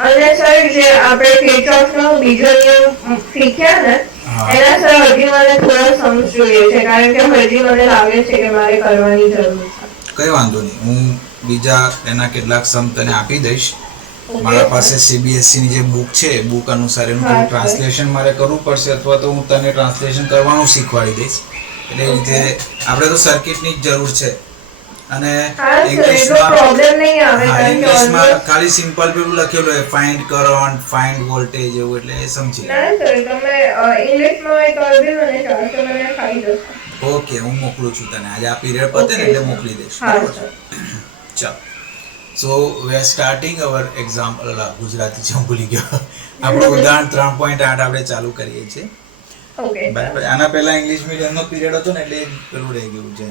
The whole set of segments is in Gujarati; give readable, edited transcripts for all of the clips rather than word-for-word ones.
અને સર જે આપણે કિર્ચોફનો બીજો નિયમ શીખ્યા ને એના સર હજી મને થોડો સમજ જોઈએ છે કારણ કે હજી મને લાગે છે કે મારે કરવાની જરૂર છે. કઈ વાંધો નહીં, હું બીજા એના કેટલાક સમ તને આપી દઈશ. મારા પાસે સીબીએસઈ ની જે બુક છે બુક અનુસાર એનું થોડું ટ્રાન્સલેશન મારે કરવું પડશે અથવા તો હું તને ટ્રાન્સલેશન કરવાનું શીખવાડી દઈશ. એટલે એ રીતે આપણે તો સર્કિટની જ જરૂર છે અને ઇંગ્લિશમાં ખાલી સિમ્પલ પેલું લખેલું હોય ફાઇન્ડ કરંટ, ફાઇન્ડ વોલ્ટેજ એવું, એટલે એ સમજી ઓકે. હું મોકલું છું તને આજે આ પીરિયડ પતે ને એટલે મોકલી દઈશ. બરાબર છે, ચાલ. So we are starting our example. Gujarati છે, હું ભૂલી ગયો. આપણું ઉદાહરણ 3.8 આપણે ચાલુ કરીએ છીએ. બરાબર. આના પહેલા ઇંગ્લિશ મીડિયમનો પીરિયડ હતો ને એટલે પેલું રહી ગયું છે.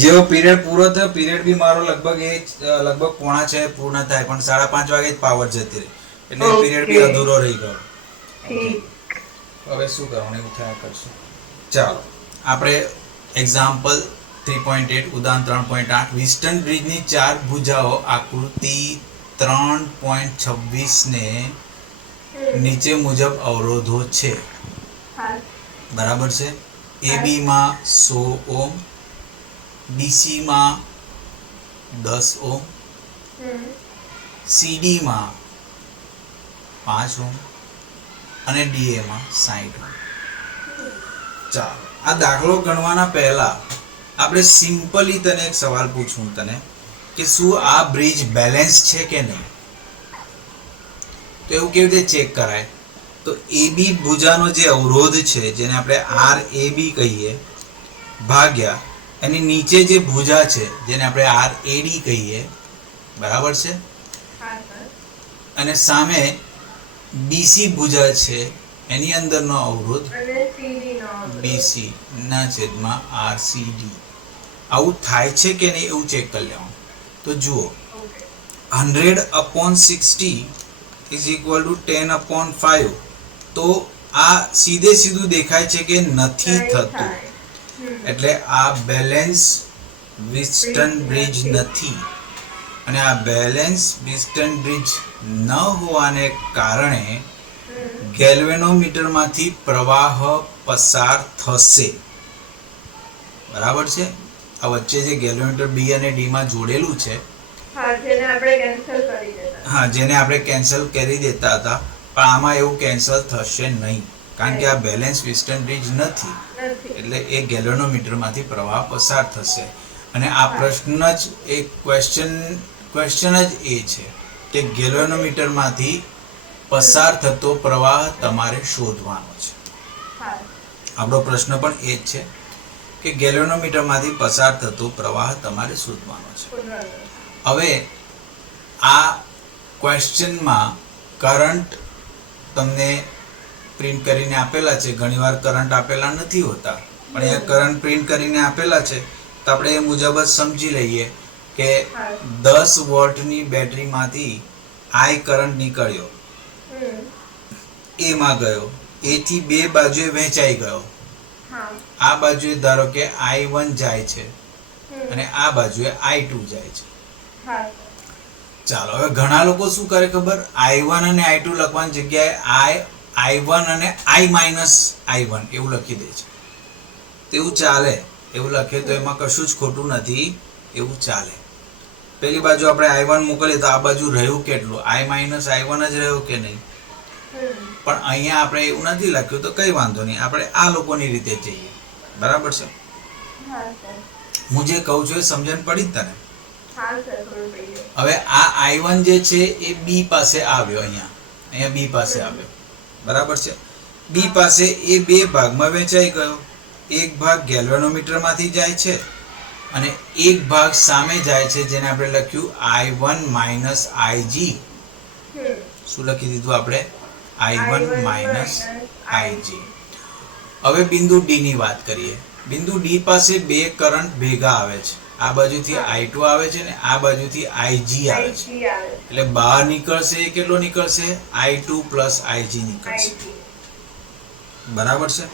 જેવો પીરિયડ પૂરો થયો, પીરિયડ બી મારો લગભગ 4:30 પૂર્ણ થાય પણ 5:30 વાગે જ પાવર જતી રહી એટલે પીરિયડ બી અધૂરો રહી ગયો. હવે શું કરવાનું એવું થયા કરશું. ચાલો આપણે એક્ઝામ્પલ 3.8 ઉદાહરણ 3.8 વિસ્ટન બ્રિજની 4 ભુજાઓ આકૃતિ 3.26 ને નીચે મુજબ અવરોધો છે. બરાબર છે. AB માં 100 ઓમ, BC માં 10 ઓમ, CD માં 5 ઓમ અને DA માં 60 ઓમ. ચાલો આ દાખલો ગણવાના પહેલા આપણે સિમ્પલી તને એક સવાલ પૂછું તને કે શું આ બ્રિજ બેલેન્સ છે કે નહીં. તો એવું કેવી રીતે ચેક કરાય? તો AB ભુજાનો જે અવરોધ છે જેને આપણે RAB કહીએ ભાગ્યા એની નીચે જે ભુજા છે જેને આપણે RAD કહીએ. બરાબર છે. અને સામે BC ભુજા છે એની અંદરનો અવરોધ BC ના છેદમાં RCD. આવું થાય છે કે નહીં એવું ચેક કરી લેવાનું. તો જુઓ 100/60 is equal to 10/5. તો આ સીધે સીધું દેખાય છે કે નથી થતું એટલે આ બેલેન્સ વિસ્ટન બ્રિજ નથી. અને આ બેલેન્સ વિસ્ટન બ્રિજ ન હોવાને કારણે ગેલ્વેનોમીટરમાંથી પ્રવાહ પસાર થશે. બરાબર છે. આ વચ્ચે જે ગેલ્વેનોમીટર B અને D માં જોડેલું છે જેને આપણે કેન્સલ કરી દેતા હતા પણ આમાં એવું કેન્સલ થશે નહીં કારણ કે આ બેલેન્સ વિસ્ટન બ્રિજ નથી એટલે એ ગેલ્વેનોમીટરમાંથી પ્રવાહ પસાર થશે. અને આ પ્રશ્ન જ એક ક્વેશ્ચન જ એ છે કે ગેલ્વેનોમીટરમાંથી પસાર થતો પ્રવાહ તમારે શોધવાનો છે. આપણો પ્રશ્ન પણ એ જ છે કે ગેલ્વેનોમીટરમાંથી પસાર થતો પ્રવાહ તમારે શોધવાનો છે. હવે આ ક્વેશ્ચનમાં કરંટ તમને પ્રિન્ટ કરીને આપેલા છે. ઘણીવાર કરંટ આપેલા નથી હોતા પણ અહીંયા કરંટ પ્રિન્ટ કરીને આપેલા છે તો આપણે એ મુજબ જ સમજી લઈએ કે 10 વોલ્ટની બેટરીમાંથી I કરંટ નીકળ્યો, A માં ગયો, A થી બે બાજુએ વહેંચાઈ ગયો. આ બાજુએ ધારો કે I1 જાય છે અને આ બાજુએ I2 જાય છે. ચાલો હવે ઘણા લોકો શું કરે ખબર, I1 અને I2 લખવાની જગ્યાએ I1 અને I-I1 એવું લખી દે છે. તેવું ચાલે, એવું લખે તો એમાં કશું જ ખોટું નથી, એવું ચાલે. પેલી બાજુ આપણે I1 મોકલીએ તો આ બાજુ રહ્યું કેટલું, I-I1 જ રહ્યું કે નહીં. પણ અહીંયા આપણે એવું નથી લખ્યું તો કઈ વાંધો નહીં, આપણે આ લોકોની રીતે જઈએ. બરાબર છે. હું જે કહું છું એ સમજણ પડી તને? હવે આ I1 જે છે એ B પાસે આવ્યો, અહીંયા B પાસે આવ્યો. બરાબર છે. B પાસે એ બે ભાગમાં વહેંચાઈ ગયો. એક ભાગ ગેલ્વેનોમીટરમાંથી જાય છે અને એક ભાગ સામે જાય છે જેને આપણે લખ્યું I1 - Ig. શું લખી દીધું આપણે? I1 - Ig. હવે બિંદુ D ની વાત કરીએ. બિંદુ D પાસે બે કરંટ ભેગા આવે છે. આ બાજુથી I2 આવે છે ને આ બાજુથી Ig આવે છે. એટલે બહાર નીકળશે કેટલો નીકળશે? I2 + Ig નીકળશે. બરાબર છે.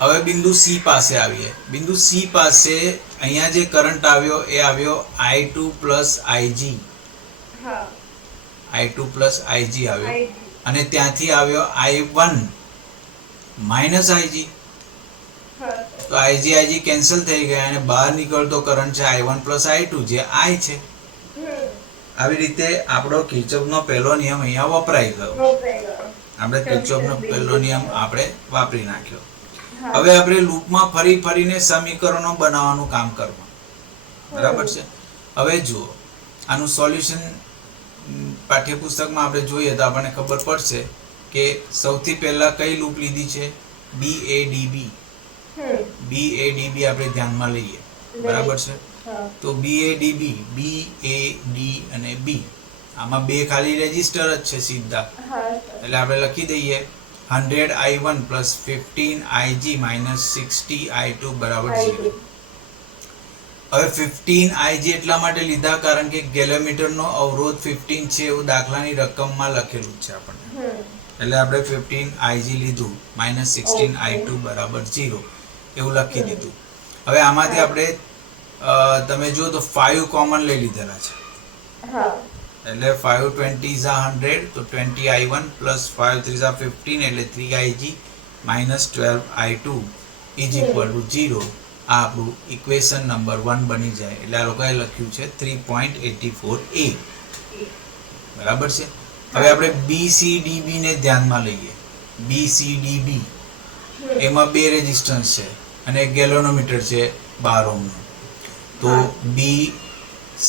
હવે બિંદુ C પાસે આવીએ. બિંદુ C પાસે અહીંયા જે કરંટ આવ્યો એ આવ્યો I2 + Ig. I2 plus IG આવ્યો અને ત્યાંથી આવ્યો I1 માઇનસ IG. તો IG કેન્સલ થઈ ગયા અને બહાર નીકળતો કરંટ છે I1 પ્લસ I2 જે I છે. આવી રીતે આપણો કિર્ચોફનો પહેલો નિયમ અહીંયા વપરાઈ ગયો. આપણે કિર્ચોફનો પહેલો નિયમ આપણે વાપરી નાખ્યો. હવે આપણે લૂપમાં ફરી ફરીને સમીકરણો બનાવવાનું કામ કરવાનું. બરાબર છે. હવે જુઓ આનું સોલ્યુશન પાઠ્યપુસ્તકમાં આપણે જોઈએ તો આપણને ખબર પડશે કે સૌથી પહેલા કઈ લૂપ લીધી છે BADB. BADB આપણે ધ્યાનમાં લઈએ. બરાબર છે. તો BADB BAD અને B આમાં બે ખાલી રેજિસ્ટર જ છે સીધા. એટલે આપણે લખી દઈએ 100 I1 plus 15 IG minus 60 I2 બરાબર 0. હવે 15 IG એટલા માટે લીધા કારણ કે ગેલોમીટરનો અવરોધ 15 છે એવું દાખલાની રકમમાં લખેલું છે આપણને. એટલે આપણે 15 IG લીધું minus 16 I2 બરાબર 0 એવું લખી દીધું. હવે આમાંથી આપણે તમે જુઓ તો 5 કોમન લઈ લીધેલા છે. એટલે 5 20 100 તો 20 I1 plus 5 3 15 એટલે 3 IG minus 12 I2 is equal to 0. આ આપણું ઇક્વેશન નંબર 1 બની જાય. એટલે આ લોકોએ લખ્યું છે 3.84a. બરાબર છે. હવે આપણે BCDB ને ધ્યાનમાં લઈએ. BCDB એમાં બે રેઝિસ્ટન્સ છે અને ગેલોનોમીટર છે 12 ઓહમનું. તો B C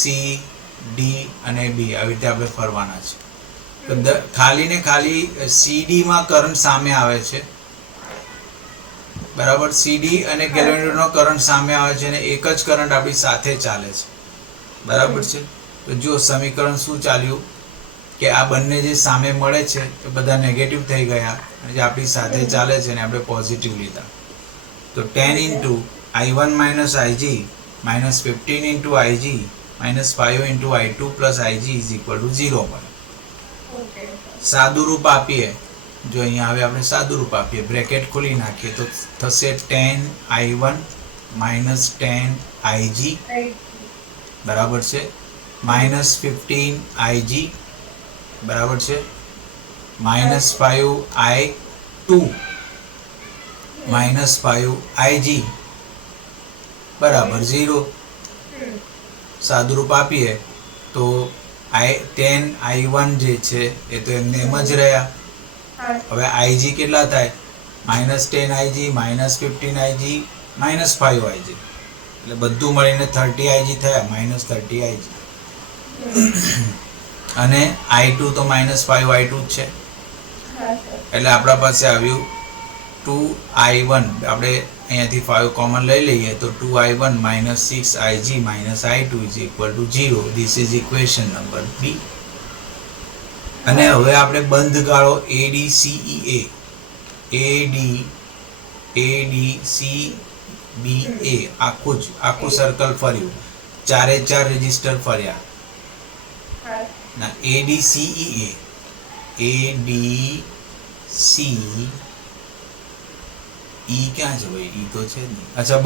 D અને B આવી રીતે આપણે ફરવાના છે. તો ખાલી ને ખાલી CD માં કરંટ સામે આવે છે. બરાબર. CD અને ગેલોમીટરનો કરંટ સામે આવે છે અને એક જ કરંટ આપણી સાથે ચાલે છે. બરાબર છે. તો જો સમીકરણ શું ચાલ્યું કે આ બંને જે સામે મળે છે એ બધા નેગેટિવ થઈ ગયા અને જે આપણી સાથે ચાલે છે ને આપણે પોઝિટિવ લીધા. તો 10 into I1 minus IG minus 15 into IG minus 5 into I2 plus IG is equal to 0 મળે. સાદું રૂપ આપીએ. જો અહીંયા હવે આપણે સાદું રૂપ આપીએ, બ્રેકેટ ખોલી નાખીએ તો થશે 10 I1 minus 10 IG બરાબર છે minus 15 IG બરાબર છે minus 5 I2 minus 5 IG બરાબર 0. સાદું રૂપ આપીએ તો 10 I1 જે છે એ તો એમને એમ જ રહ્યા. હવે IG કેટલા થાય -10 IG -15 IG -5 IG એટલે બધું મળીને 30 IG થયા -30 IG અને I2 તો -5 I2 જ છે એટલે આપણા પાસે આવ્યું 2I1. આપણે અહીંયાથી 5 કોમન લઈ લઈએ તો 2I1 minus 6IG minus I2 is equal to 0. This is equation number B. અને હવે આપણે બંધ ગાળો ADCEA આખું સર્કલ ફર્યું, ચારે ચાર રેજિસ્ટર ફર્યા ના. ADCEA ક્યાં છે ભાઈ? ઈ તો છે જ નહીં. અચ્છા,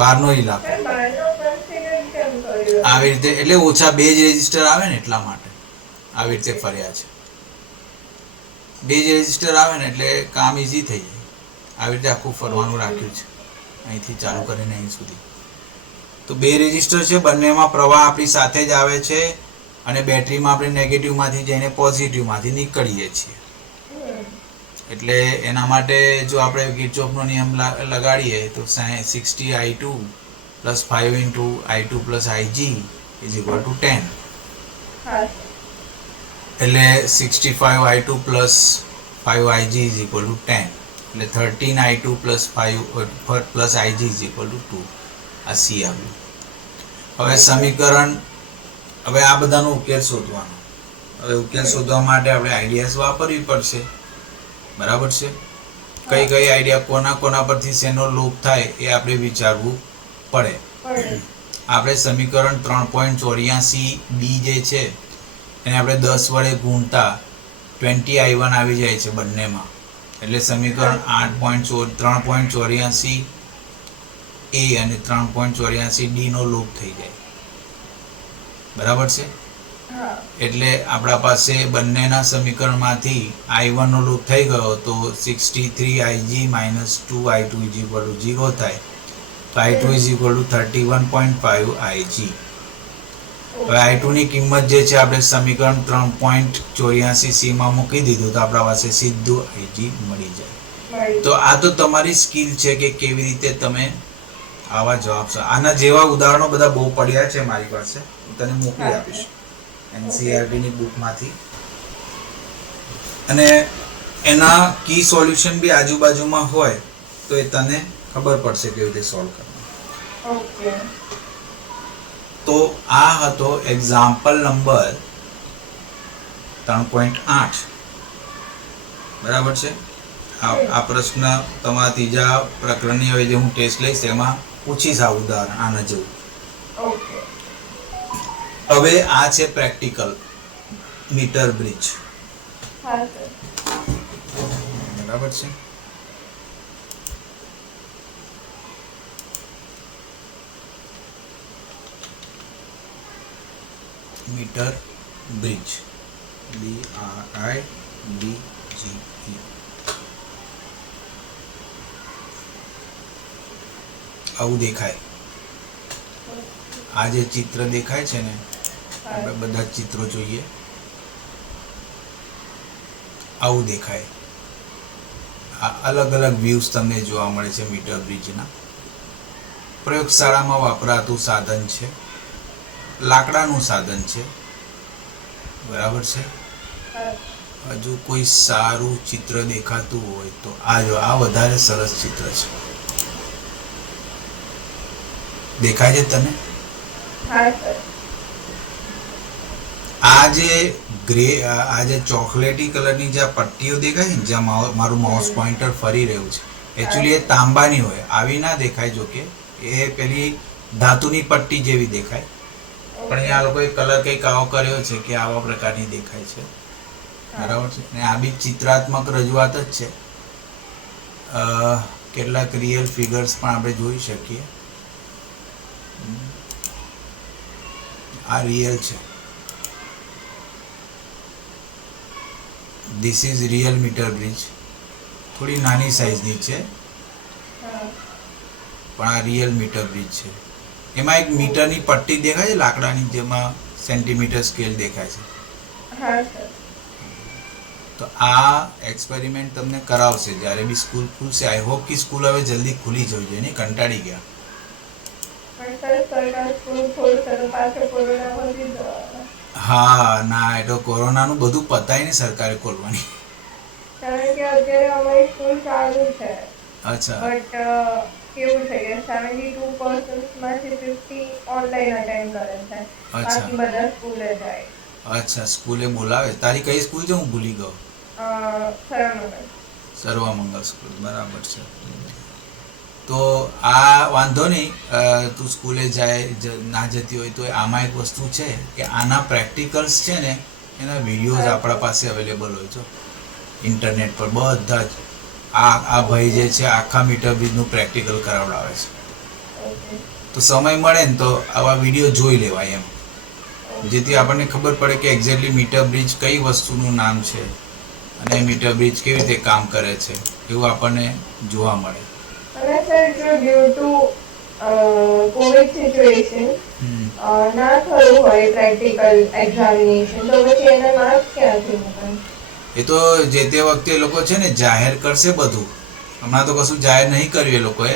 બારનો ઇલાકો આવી રીતે, એટલે ઓછા બે જ રેજિસ્ટર આવે ને એટલા માટે આવી રીતે ફર્યા છે. બે જ રેજિસ્ટર આવે ને એટલે કામ ઈઝી થઈ જાય. આવી રીતે આખું ફરવાનું રાખ્યું છે અહીંથી ચાલુ કરીને અહીં સુધી. તો બે રેજિસ્ટર છે, બંનેમાં પ્રવાહ આપણી સાથે જ આવે છે અને બેટરીમાં આપણે નેગેટિવમાંથી જઈને પોઝિટિવમાંથી નીકળીએ છીએ. એટલે એના માટે જો આપણે કિર્ચોફનો નિયમ લગાડીએ તો 60 I2 plus 5 into I2 plus IG is equal to 10. એટલે 65 I2 plus 5 IG is equal to 10. એટલે 13 I2 plus 5 plus IG is equal to 2. આ C આવ્યું. હવે સમીકરણ, હવે આ બધાનો ઉકેલ શોધવાનો. હવે ઉકેલ શોધવા માટે આપણે આઈડિયાઝ વાપરવી પડશે. બરાબર છે. કઈ કઈ આઈડિયા કોના પરથી શેનો લોપ થાય એ આપણે વિચારવું પડે. આપણે સમીકરણ 3.84 B જે છે એને આપણે 10 વડે ગુણતા 20 I1 આવી જાય છે બંનેમાં. એટલે સમીકરણ 3.84 A અને 3.84 D નો લોપ થઈ જાય. બરાબર છે. એટલે આપણા પાસે બંનેના સમીકરણમાંથી I1 નો લૂપ થઈ ગયો તો 63IG - 2I2 = 0 થાય. તો I2 = 31.5 Ig. હવે I2 ની કિંમત જે છે આપણે સમીકરણ 3.84C માં મૂકી દીધું તો આપણા પાસે સીધું Ig મળી જાય. તો આ તો તમારી સ્કિલ છે કે કેવી રીતે તમે આવા જવાબ આના જેવા ઉદાહરણો બધા બહુ પડ્યા છે મારી પાસે, હું તને મોકલી આપીશ NCERT ની બુકમાંથી, અને એના કી સોલ્યુશન બી આજુબાજુમાં હોય તો એ તને ખબર પડશે કેવી રીતે સોલ્વ કરવાનું. ઓકે. તો આ હતો એક્ઝામ્પલ નંબર 3.8. બરાબર છે. આ પ્રશ્ન તમારા ત્રીજા પ્રકરણની હવે જે હું ટેસ્ટ લઈશ એમાં પૂછીશ આ ઉદાહરણ આના જેવું. ઓકે. હવે આ છે પ્રેક્ટિકલ મીટર બ્રિજ. હા સર. બરાબર છે. Metre bridge BRIDGE. આવું દેખાય. આ જે ચિત્ર દેખાય છે ને, આપણે બધા ચિત્રો જોઈએ, આવું દેખાય. આ અલગ અલગ વ્યૂઝ તમને જોવા મળે છે મીટર બ્રિજના. પ્રયોગશાળામાં વપરાતું સાધન છે, લાકડાનું સાધન છે. બરાબર છે. હજુ કોઈ સારું ચિત્ર દેખાતું હોય તો આ જો, આ વધારે સરસ ચિત્ર છે. દેખાય છે તને? આ જે ગ્રે, આ જે ચોકલેટી કલરની જે પટ્ટીઓ દેખાય છે જ્યાં મારું માઉસ પોઇન્ટર ફરી રહ્યું છે, એકચ્યુઅલી એ તાંબાની હોય, આવી ના દેખાય. જો કે એ પેલી ધાતુની પટ્ટી જેવી દેખાય, પણ અહીંયા લોકોએ કલર કંઈક આવો કર્યો છે કે આવા પ્રકારની દેખાય છે. બરાબર છે. અને આ બી ચિત્રાત્મક રજૂઆત જ છે. કેટલાક રિયલ ફિગર્સ પણ આપણે જોઈ શકીએ. આ રિયલ છે. This is real metre bridge. થોડી નાની સાઈઝની છે પણ આ રિયલ મીટર બ્રિજ છે. એમાં એક મીટરની પટ્ટી દેખાય છે લાકડાની, જેમાં સેન્ટીમીટર સ્કેલ દેખાય છે. તો આ એક્સપેરિમેન્ટ તમને કરાવશે જ્યારે બી સ્કૂલ ખુલશે. આઈ હોપ કે સ્કૂલ હવે જલ્દી ખુલી જવી જોઈએ, નહીં કંટાળી ગયા. હા ના, એ તો કોરોનાનું બધું પતાવીને સરકારે ખોલવાની. કારણ કે અત્યારે અમારી સ્કૂલ ચાલુ છે. અચ્છા. બટ કેવું છે કે 72% માંથી 50 ઓનલાઈન અટેન્ડ કરે છે, બાકી બધા સ્કૂલે જાય. અચ્છા, સ્કૂલે બોલાવે. તારી કઈ સ્કૂલ છે? હું ભૂલી ગયો. સર્વમંગલ સ્કૂલ. બરાબર છે. તો આ વાંધો નહીં, તું સ્કૂલે જાય ના જતી હોય તો આમાં એક વસ્તુ છે કે આના પ્રેક્ટિકલ્સ છે ને, એના વિડીયોઝ આપણા પાસે અવેલેબલ હોય છે ઇન્ટરનેટ પર બધા જ. આ ભાઈ જે છે આખા મીટર બ્રિજનું પ્રેક્ટિકલ કરાવડાવે છે. તો સમય મળે ને તો આવા વિડીયો જોઈ લેવાય એમ, જેથી આપણને ખબર પડે કે એક્ઝેક્ટલી મીટર બ્રિજ કઈ વસ્તુનું નામ છે અને મીટર બ્રિજ કેવી રીતે કામ કરે છે એવું આપણને જોવા મળે. અને સર, જો ડ્યુ ટુ કોવિડ સિચ્યુએશન ના થયું હોય પ્રેક્ટિકલ એક્ઝામિનેશન, તો પછી એના માર્ક્સ ક્યાંથી મૂકાય? એ તો જે તે વખતે એ લોકો છે ને જાહેર કરશે બધું. હમણાં તો કશું જાહેર નહીં કર્યું એ લોકોએ.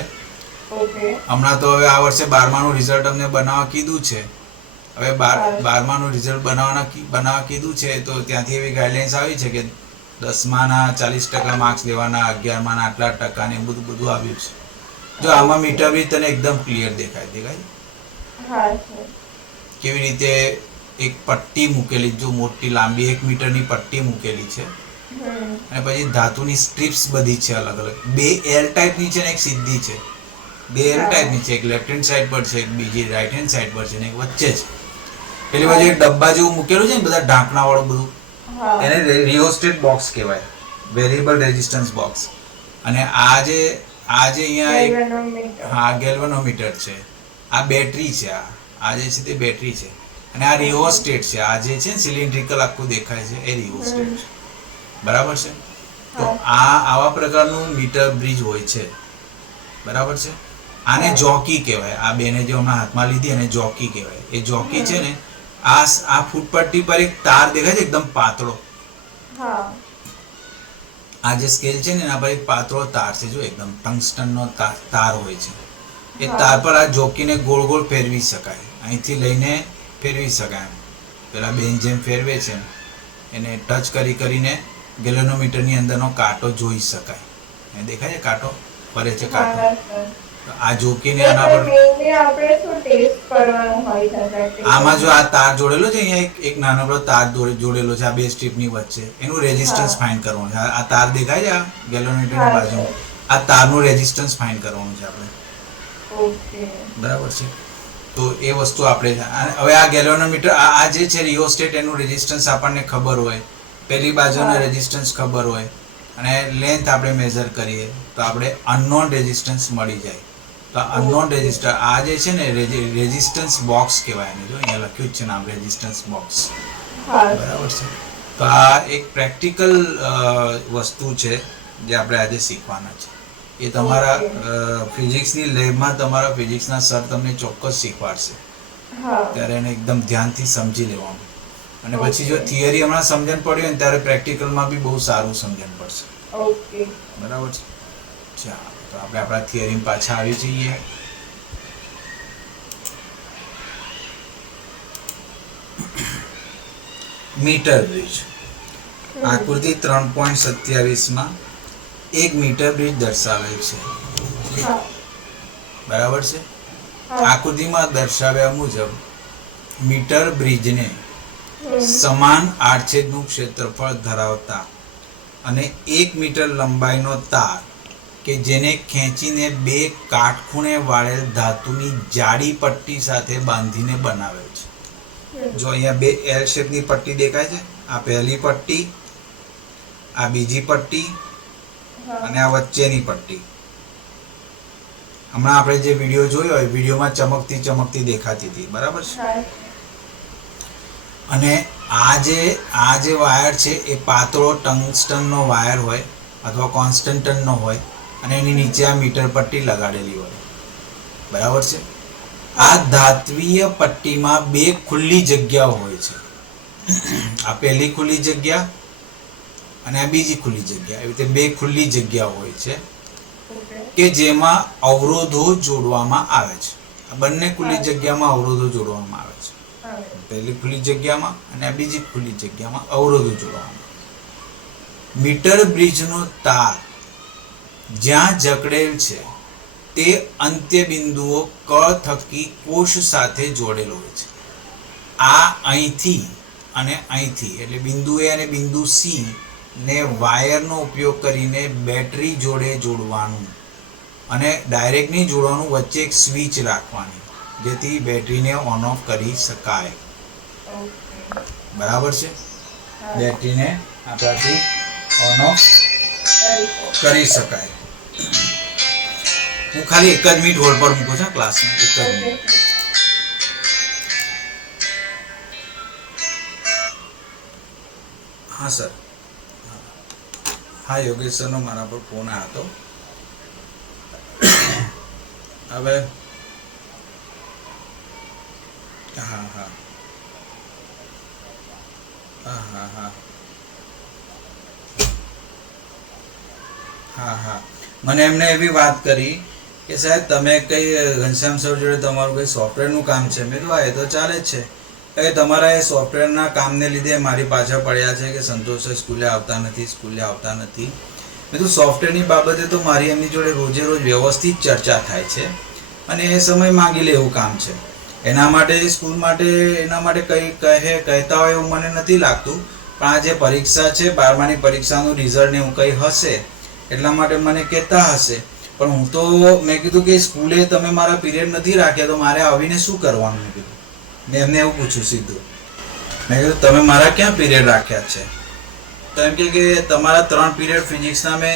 હમણાં તો હવે આ વર્ષે 12માનું રિઝલ્ટ અમને બનાવવા કીધું છે. હવે 12માનું રિઝલ્ટ બનાવવા કીધું છે તો ત્યાંથી એવી ગાઈડલાઇન્સ આવી છે કે 10માના 40% માર્ક્સ લેવાના, 11માના આટલા ટકા ને બધું આવ્યું છે. જો આમાં મીટર બ્રિજ તને એકદમ ક્લિયર દેખાય. કેવી રીતે એક પટ્ટી મૂકેલી, જો મોટી લાંબી 1 મીટરની પટ્ટી મૂકેલી છે, અને પછી ધાતુની સ્ટ્રીપ્સ બધી છે અલગ અલગ. 2 એર ટાઈપની છે ને એક સીધી છે. 2 એર ટાઈપની છે, એક લેફ્ટ હેન્ડ સાઈડ પર છે, એક બીજી રાઈટ હેન્ડ સાઈડ પર છે, ને એક વચ્ચે છે. પેલી બાજુ એક ડબ્બા જેવું મૂકેલું છે ને બધા ઢાંકણા વાળું બધું, એને રિયોસ્ટેટ બોક્સ કહેવાય, વેરિયેબલ રેઝિસ્ટન્સ બોક્સ. અને આ જે અહીંયા એક ગેલ્વેનોમીટર છે. આ બેટરી છે. આ જે છે તે બેટરી છે. અને આ રિઓસ્ટેટ છે. આ જે છે સિલિન્ડ્રિકલ આખું દેખાય છે એ રિઓસ્ટેટ છે. બરાબર છે. તો આવા પ્રકારનું મીટર બ્રિજ હોય છે. બરાબર છે. આને જોકી કહેવાય. આ બેને જે હમણાં હાથમાં લીધી અને જોકી કહેવાય. એ જોકી છે ને આ ફૂટપટ્ટી પર એક તાર દેખાય છે એકદમ પાતળો. આ જે સ્કેલ છે ને એના પર એક પાતળો તાર છે, જો એકદમ ટંગસ્ટનનો તાર હોય છે. એ તાર પર આ જોકીને ગોળ ગોળ ફેરવી શકાય. અહીંથી લઈને ફેરવી શકાય. પેલા બેન જેમ ફેરવે છે એને ટચ કરીને ગેલેનોમીટરની અંદરનો કાંટો જોઈ શકાય. એ દેખાય છે કાંટો ફરે છે કાંટો. આ જોકીને આના પર આમાં જો આ તાર જોડેલો છે, અહીંયા એક નાનો તાર જોડેલો છે આ બે સ્ટ્રીપની વચ્ચે, એનું રેઝિસ્ટન્સ ફાઇન્ડ કરવાનું છે. આ તાર દેખાય છે આ ગેલેનોમીટરની બાજુ, આ તારનું રેઝિસ્ટન્સ ફાઇન્ડ કરવાનું છે આપણે. બરાબર છે. તો એ વસ્તુ આપણે હવે આ ગેલેનોમીટર આ જે છે રિયોસ્ટેટ, એનું રેઝિસ્ટન્સ આપણને ખબર હોય, પેલી બાજુનો રેઝિસ્ટન્સ ખબર હોય અને લેન્થ આપણે મેઝર કરીએ તો આપણે અનનોન રેઝિસ્ટન્સ મળી જાય. તો અનનોન રેઝિસ્ટર આ જે છે ને રેઝિસ્ટન્સ બોક્સ કહેવાય એને. જો અહીંયા લખ્યું જ છે નામ રેઝિસ્ટન્સ બોક્સ. બરાબર છે. તો આ એક પ્રેક્ટિકલ વસ્તુ છે જે આપણે આજે શીખવાના છે. એ તમારા ફિઝિક્સની લેબમાં તમારા ફિઝિક્સના સર તમને ચોક્કસ શીખવાડશે. ત્યારે એને એકદમ ધ્યાનથી સમજી લેવાનું. અને પછી જો થિયરી હમણાં સમજણ પડી હોય ને ત્યારે પ્રેક્ટિકલમાં બી બહુ સારું સમજણ પડશે. બરાબર છે. ચાલો, તો આપણે આપણા થિયરીમાં પાછા આવી જઈએ. મીટર બ્રિજ આકૃતિ 3.27 માં એક મીટર બ્રિજ દર્શાવેલ છે. બરાબર છે. આકૃતિમાં દર્શાવ્યા મુજબ મીટર બ્રિજને સમાન આડછેદનું ક્ષેત્રફળ ધરાવતા અને 1 મીટર લંબાઈનો તાર કે જેને ખેંચીને બે કાટખૂણે વાળેલ ધાતુની જાડી પટ્ટી સાથે બાંધીને બનાવેલ છે. જો અહીંયા બે એલ શેપની પટ્ટી દેખાય છે. આ પહેલી પટ્ટી, આ બીજી પટ્ટી અને આ વચ્ચેની પટ્ટી. હમણાં આપણે જે વિડીયો જોયો હોય, વિડીયોમાં ચમકતી દેખાતી હતી. બરાબર છે. અને આ જે વાયર છે એ પાતળો ટંગસ્ટનનો વાયર હોય અથવા કોન્સ્ટન્ટનનો હોય અને એની નીચે આ મીટર પટ્ટી લગાડેલી હોય. બરાબર છે. આ ધાત્વીય પટ્ટીમાં બે ખુલ્લી જગ્યાઓ હોય છે. આ પહેલી ખુલ્લી જગ્યા અને આ બીજી ખુલ્લી જગ્યા, એવી રીતે બે ખુલ્લી જગ્યાઓ હોય છે કે જેમાં અવરોધો જોડવામાં આવે છે. આ બંને ખુલ્લી જગ્યામાં અવરોધો જોડવામાં આવે છે. પહેલી ખુલ્લી જગ્યામાં અને આ બીજી ખુલ્લી જગ્યામાં અવરોધો જોડવામાં આવે છે. મીટર બ્રિજનો તાર જ્યાં જકડેલ છે તે અંત્ય બિંદુઓ ક થકી કોષ સાથે જોડેલો હોય છે. આ અહીંથી અને અહીંથી એટલે બિંદુ એ અને બિંદુ સી ને વાયરનો ઉપયોગ કરીને બેટરી જોડે જોડવાનું અને ડાયરેક્ટ નહીં જોડવાનું, વચ્ચે એક સ્વિચ રાખવાની જેથી બેટરીને ઓન ઓફ કરી શકાય. બરાબર છે. બેટરીને આપણાથી ઓન ઓફ કરી શકાય. હું ખાલી એક જ મિનિટ હોલ્ડ પર મૂકું છું ક્લાસમાં. એક જ મિનિટ. હા સર. હા યોગેશ સરનો મારા પર ફોન આવ્યો હતો. હવે હા હા હા હા હા હા હા મને એમને એવી વાત કરી કે સાહેબ તમે કઈ ઘનશ્યામ સર જોડે તમારું કઈ સોફ્ટવેરનું કામ છે. મેં કીધું હા એ તો ચાલે જ છે. હવે તમારા એ સોફ્ટવેરના કામને લીધે મારી પાછળ પડ્યા છે કે સંતોષ સ્કૂલે આવતા નથી. મેં તો સોફ્ટવેરની બાબતે તો મારી એમની જોડે રોજે રોજ વ્યવસ્થિત ચર્ચા થાય છે અને એ સમય માંગી લે એવું કામ છે. એના માટે સ્કૂલ માટે એના માટે કંઈ કહેતા હોય એવું મને નથી લાગતું. પણ આ જે પરીક્ષા છે 12માની પરીક્ષાનું રિઝલ્ટ ને એવું કંઈ હશે એટલા માટે મને કહેતા હશે. પણ હું તો મેં કીધું કે સ્કૂલે તમે મારા પીરિયડ નથી રાખ્યા તો મારે આવીને શું કરવાનું. મેં કીધું, મેં એમને એવું પૂછ્યું સીધું. મેં કીધું તમે મારા ક્યાં પીરિયડ રાખ્યા છે? તો એમ કે તમારા 3 પીરિયડ ફિઝિક્સના મેં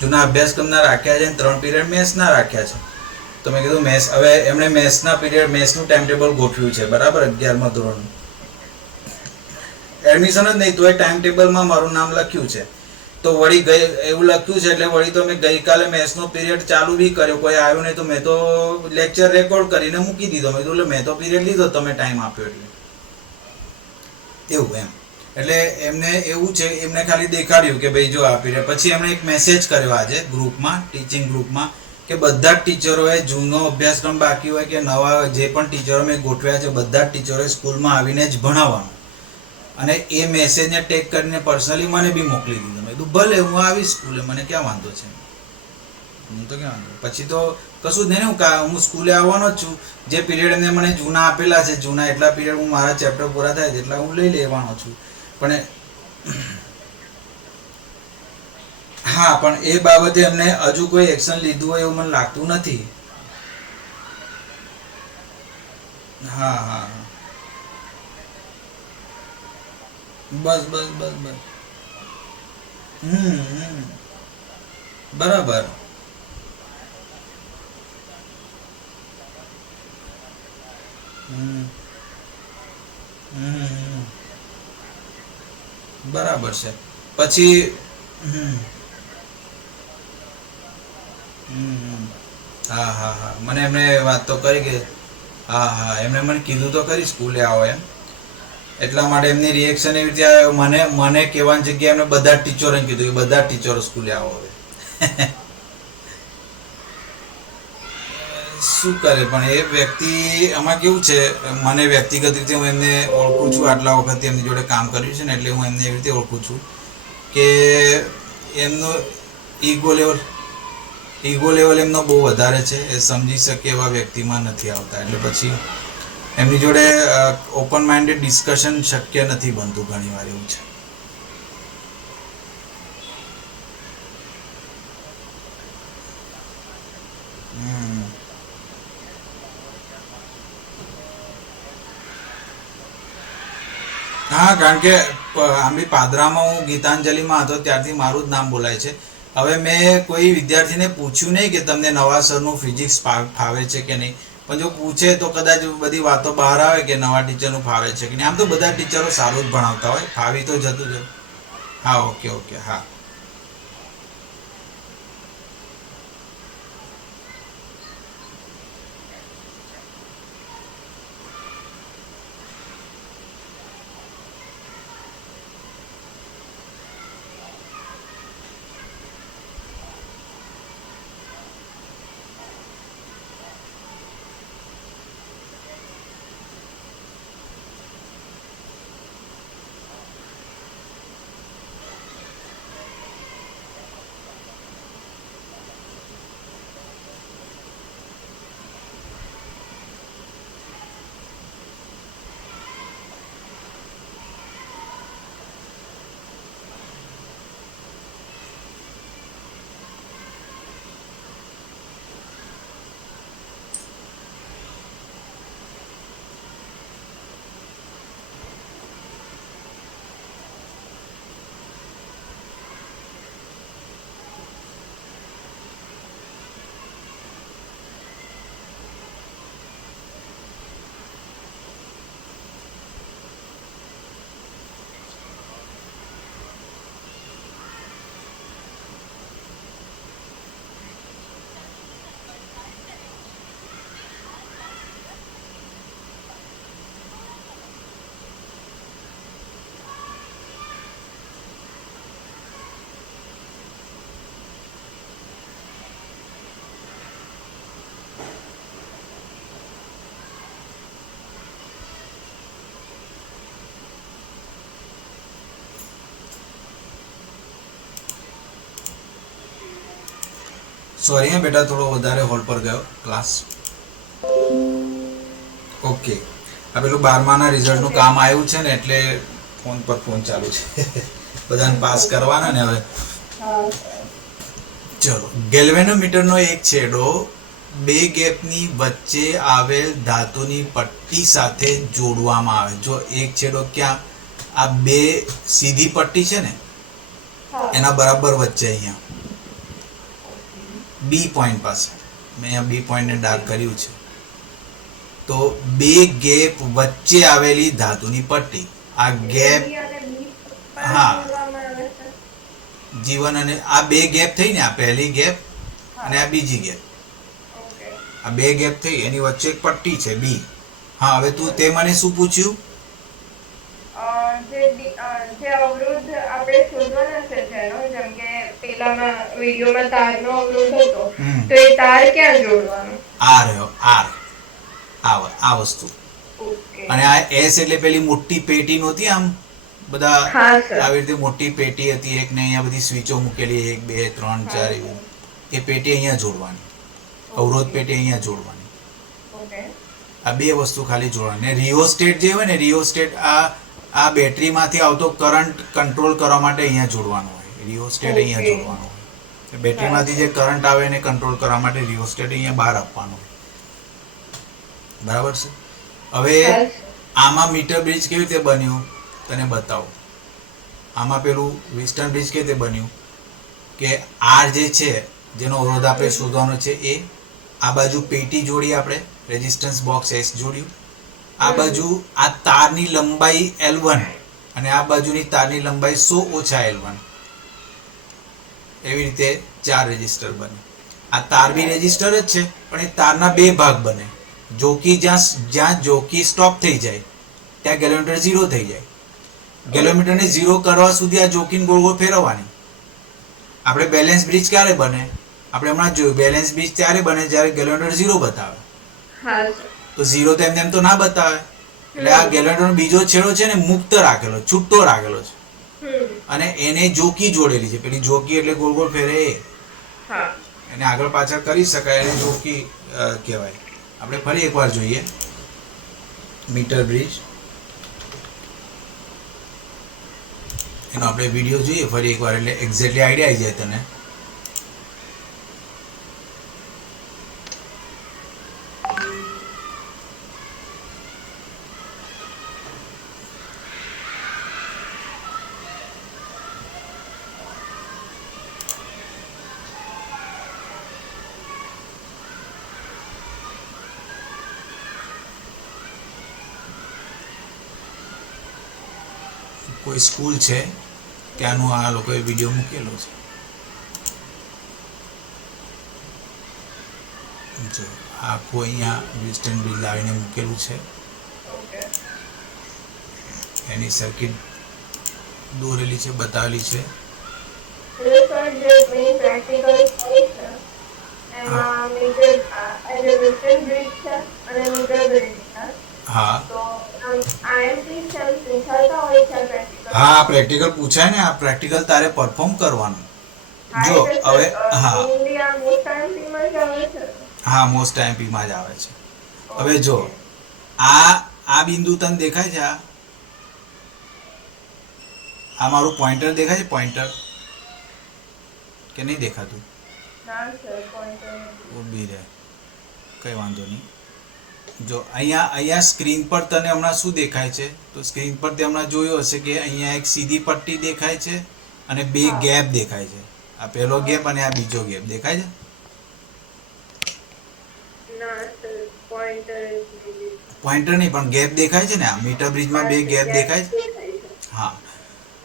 જૂના અભ્યાસક્રમના રાખ્યા છે અને 3 પીરિયડ મેથ્સના રાખ્યા છે. તો મેં કીધું મેથ્સ, હવે એમણે મેથ્સના પીરિયડ મેથ્સનું ટાઈમ ટેબલ ગોઠવ્યું છે. બરાબર 11મા ધોરણનું. એડમિશન જ નહીં તો ટાઈમ ટેબલમાં મારું નામ લખ્યું છે, તો વળી એવું લખ્યું છે એટલે વળી તો મેં ગઈકાલે મેથ્સનો પીરિયડ ચાલુ બી કર્યો, કોઈ આવ્યું નહીં તો મેં તો લેક્ચર રેકોર્ડ કરીને મૂકી દીધો. મેં કીધું મેં તો પીરિયડ લીધો, તમે ટાઈમ આપ્યો એટલે એવું એમ. એટલે એમને એવું છે, એમને ખાલી દેખાડ્યું કે ભાઈ જો આ પીરિયડ. પછી એમણે એક મેસેજ કર્યો આજે ગ્રુપમાં, ટીચિંગ ગ્રુપમાં, કે બધા જ ટીચરોએ જૂનો અભ્યાસક્રમ બાકી હોય કે નવા જે પણ ટીચરો મેં ગોઠવ્યા છે બધા જ ટીચરોએ સ્કૂલમાં આવીને જ ભણાવવાનું. અને એ મેસેજને ટેગ કરીને પર્સનલી મને બી મોકલી દીધો. મેં કીધું ભલે હું આવીશ સ્કૂલે, મને ક્યાં વાંધો છે, હું તો ક્યાં વાંધો. પછી તો કશું જ નહીં, હું સ્કૂલે આવવાનો જ છું. જે પીરિયડ એમને મને જૂના આપેલા છે, જૂના એટલા પીરિયડ હું મારા ચેપ્ટર પૂરા થાય એટલા હું લઈ લેવાનો છું. પણ હા, પણ એ બાબતે એમને હજુ કોઈ એક્શન લીધું હોય એવું મને લાગતું નથી. હા હા બસ બસ બસ બસ. બરાબર. બરાબર છે. પછી હા હા હા, મને એમને વાત તો કરી કે હા હા, એમને મને કીધું તો ખરી સ્કૂલે આવો એમ. એટલા માટે એમની રિએક્શન એવી રીતે આવ્યો. મને કહેવાની જગ્યાએ એમને બધા જ ટીચરોને કીધું કે બધા જ ટીચરો સ્કૂલે આવો હવે. શું કરે પણ એ વ્યક્તિ, આમાં કેવું છે, મને વ્યક્તિગત રીતે હું એમને ઓળખું છું, આટલા વખત એમની જોડે કામ કર્યું છે ને, એટલે હું એમને એવી રીતે ઓળખું છું કે એમનો ઈગો લેવલ એમનો બહુ વધારે છે. એ સમજી શકે એવા વ્યક્તિમાં નથી આવતા. એટલે પછી એમની જોડે ઓપન માઇન્ડેડ ડિસ્કશન શક્ય નથી બનતું ઘણી વાર, એવું છે. હા, કારણ કે આમ બી પાદરામાં હું ગીતાંજલિમાં હતો ત્યારથી મારું જ નામ બોલાય છે. હવે મેં કોઈ વિદ્યાર્થીને પૂછ્યું નહીં કે તમને નવા સરનું ફિઝિક્સ ફાવે છે કે નહીં, પણ જો પૂછે તો કદાચ બધી વાતો બહાર આવે કે નવા ટીચરનું ફાવે છે કે નહીં. આમ તો બધા ટીચરો સારું જ ભણાવતા હોય, ફાવી તો જતું જ. હા, ઓકે ઓકે, હા. સોરી હા બેટા, થોડો વધારે હોલ પર ગયો ક્લાસ. ઓકે, આ પેલું 12માના રિઝલ્ટનું કામ આવ્યું છે ને, એટલે ફોન પર ફોન ચાલુ છે. બધાને પાસ કરવાના ને હવે. ચલો, ગેલ્વેનોમીટરનો એક છેડો બે ગેપની વચ્ચે આવેલ ધાતુની પટ્ટી સાથે જોડવામાં આવે. જો એક છેડો ક્યાં, આ બે સીધી પટ્ટી છે ને એના બરાબર વચ્ચે અહીંયા બી પોઈન્ટ પાસે, મેં અહીંયા બી પોઈન્ટને ડાર્ક કર્યું છે. તો બે ગેપ વચ્ચે આવેલી ધાતુની પટ્ટી, આ ગેપ હા. જોડવામાં આવે છે? G1 અને આ બે ગેપ થઈ ને, આ પહેલી ગેપ અને આ બીજી ગેપ, ઓકે. આ બે ગેપ થઈ, એની વચ્ચે એક પટ્ટી છે બી. હા, હવે તું તે મને શું પૂછ્યું? જે અવરોધ આપણે શોધવાના છે જેનો, જેમ કે પેલામાં વિડીયોમાં તારનો અવરોધ હતો, તો એ તાર ક્યાં જોડવાનો? આ રહ્યો આર, આ વસ્તુ. ઓકે. અને આ એસ એટલે પેલી મોટી પેટી નહોતી, આમ બધા હા સર. આવી રીતે મોટી પેટી હતી એક ને, અહીંયા બધી સ્વિચો મૂકેલી 1 2 3 4 એવી. એ પેટી અહીંયા જોડવાની, અવરોધ પેટી અહીંયા જોડવાની. ઓકે. આ બે વસ્તુ ખાલી જોડવાની. ને રિયોસ્ટેટ જે હોય ને, રિયોસ્ટેટ આ બેટરીમાંથી આવતો કરંટ કંટ્રોલ કરવા માટે અહીંયા જોડવાનું હોય. રિયોસ્ટેટ અહીંયા જોડવાનું હોય. બેટરીમાંથી જે કરંટ આવે એને કંટ્રોલ કરવા માટે રિયોસ્ટેટ અહીંયા બહાર આપવાનું હોય. બરાબર છે? હવે આમાં મીટર બ્રિજ કેવી રીતે બન્યું તને બતાવું. આમાં પેલું વેસ્ટર્ન બ્રિજ કેવી રીતે બન્યું કે આર જે છે, જેનો અવરોધ આપણે શોધવાનો છે, એ આ બાજુ પેટી જોડી, આપણે રેઝિસ્ટન્સ બોક્સ એસ જોડ્યું. આ બાજુ આ તારની લંબાઈ L1 અને આ બાજુની તારની લંબાઈ 100 ઓછા L1. એવી રીતે 4 રેઝિસ્ટર બને. આ તાર બી રેઝિસ્ટર જ છે, પણ એ તારના બે ભાગ બને. જોકી જ્યાં જોકી સ્ટોપ થઈ જાય ત્યાં ગેલોમીટર 0 થઈ જાય. ગેલોમીટરને 0 કરવા સુધી આ જોકીને ગોળ ગોળ ફેરવવાની. આપણે બેલેન્સ બ્રિજ ક્યારે બને? આપણે હમણાં જોયું, બેલેન્સ બ્રિજ ત્યારે બને જ્યારે ગેલોમીટર 0 બતાવે. હા. તો 0 તો એમ તો ના બતાવે. એટલે આ ગેલોમીટરનો બીજો છેડો છે ને મુક્ત રાખેલો, છૂટો રાખેલો છે, અને એને જોકી જોડેલી છે. પેલી જોકી એટલે ગોળ ગોળ ફેરે એ. હા. એને આગળ પાછળ કરી શકાય, એને જોકી કહેવાય. આપણે ફરી એકવાર જોઈએ મીટર બ્રિજ, એનો આપણે વિડીયો જોઈએ ફરી એકવાર, એટલે એક્ઝેક્ટલી આઈડિયા આવી જાય તને. કોઈ સ્કૂલ છે ત્યાંનું આ લોકોએ વિડીયો મૂકેલો છે. જો આખું અહીંયા વેસ્ટર્ન બ્રિજ લાવીને મૂકેલું છે. એની સર્કિટ દોરેલી છે, બતાવેલી છે. હા હા, પ્રેક્ટિકલ પૂછાય ને. આ પ્રેક્ટિકલ તારે પરફોર્મ કરવાનું. જો હવે હા, મોસ્ટ આઈએમપી માં જ આવે છે. હવે જો આ બિંદુ તને દેખાય છે? આ મારું પોઈન્ટર દેખાય છે? પોઈન્ટર કે નહીં દેખાતું? ઊભી રહે, કઈ વાંધો નહીં. જો અહીંયા સ્ક્રીન પર તને હમણાં શું દેખાય છે? તો સ્ક્રીન પર તે હમણાં જોયું હશે કે અહીંયા એક સીધી પટ્ટી દેખાય છે અને બે ગેપ દેખાય છે. આ પહેલો ગેપ અને આ બીજો ગેપ દેખાય છે? પોઈન્ટર નહીં, પણ ગેપ દેખાય છે ને. આ મીટર બ્રિજમાં બે ગેપ દેખાય છે. હા,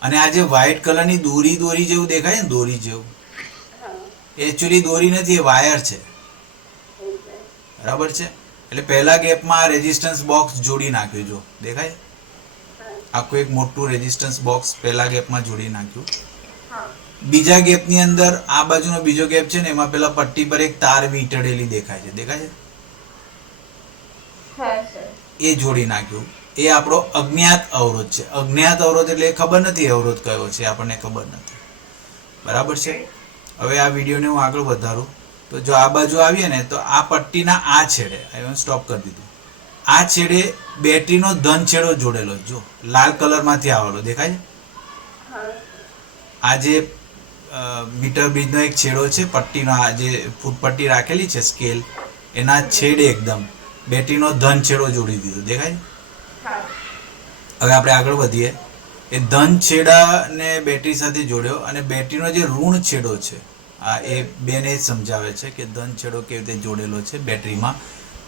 અને આ જે વ્હાઈટ કલરની દોરી જેવું દેખાય છે ને, દોરી જેવું, એકચ્યુઅલી દોરી નથી, એ વાયર છે. બરાબર છે? એટલે પહેલા ગેપમાં રેઝિસ્ટન્સ બોક્સ જોડી નાખ્યું. જો દેખાય, આખું એક મોટું રેઝિસ્ટન્સ બોક્સ પહેલા ગેપમાં જોડી નાખ્યું. બીજા ગેપની અંદર આ બાજુનો બીજો ગેપ છે ને, એમાં પેલા પટ્ટી પર એક તાર વીંટળેલી દેખાય છે. દેખાય છે? એ જોડી નાખ્યું. એ આપણો અજ્ઞાત અવરોધ છે. અજ્ઞાત અવરોધ એટલે ખબર નથી અવરોધ કયો છે, આપણને ખબર નથી. બરાબર છે? હવે આ વિડીયોને હું આગળ વધારું તો જો આ બાજુ આવીએ ને, તો આ પટ્ટીના આ છેડે, સ્ટોપ કરી દીધું, આ છેડે બેટરીનો ધન છેડો જોડેલો. જો લાલ કલરમાંથી આવેલો દેખાય છે? આ જે મીટર બ્રિજનો એક છેડો છે, પટ્ટીનો આ જે ફૂટપટ્ટી રાખેલી છે સ્કેલ, એના છેડે એકદમ બેટરીનો ધન છેડો જોડી દીધો. દેખાય? હવે આપણે આગળ વધીએ. એ ધન છેડાને બેટરી સાથે જોડ્યો, અને બેટરીનો જે ઋણ છેડો છે, આ એ બેને જ સમજાવે છે કે ધન છેડો કેવી રીતે જોડેલો છે બેટરીમાં.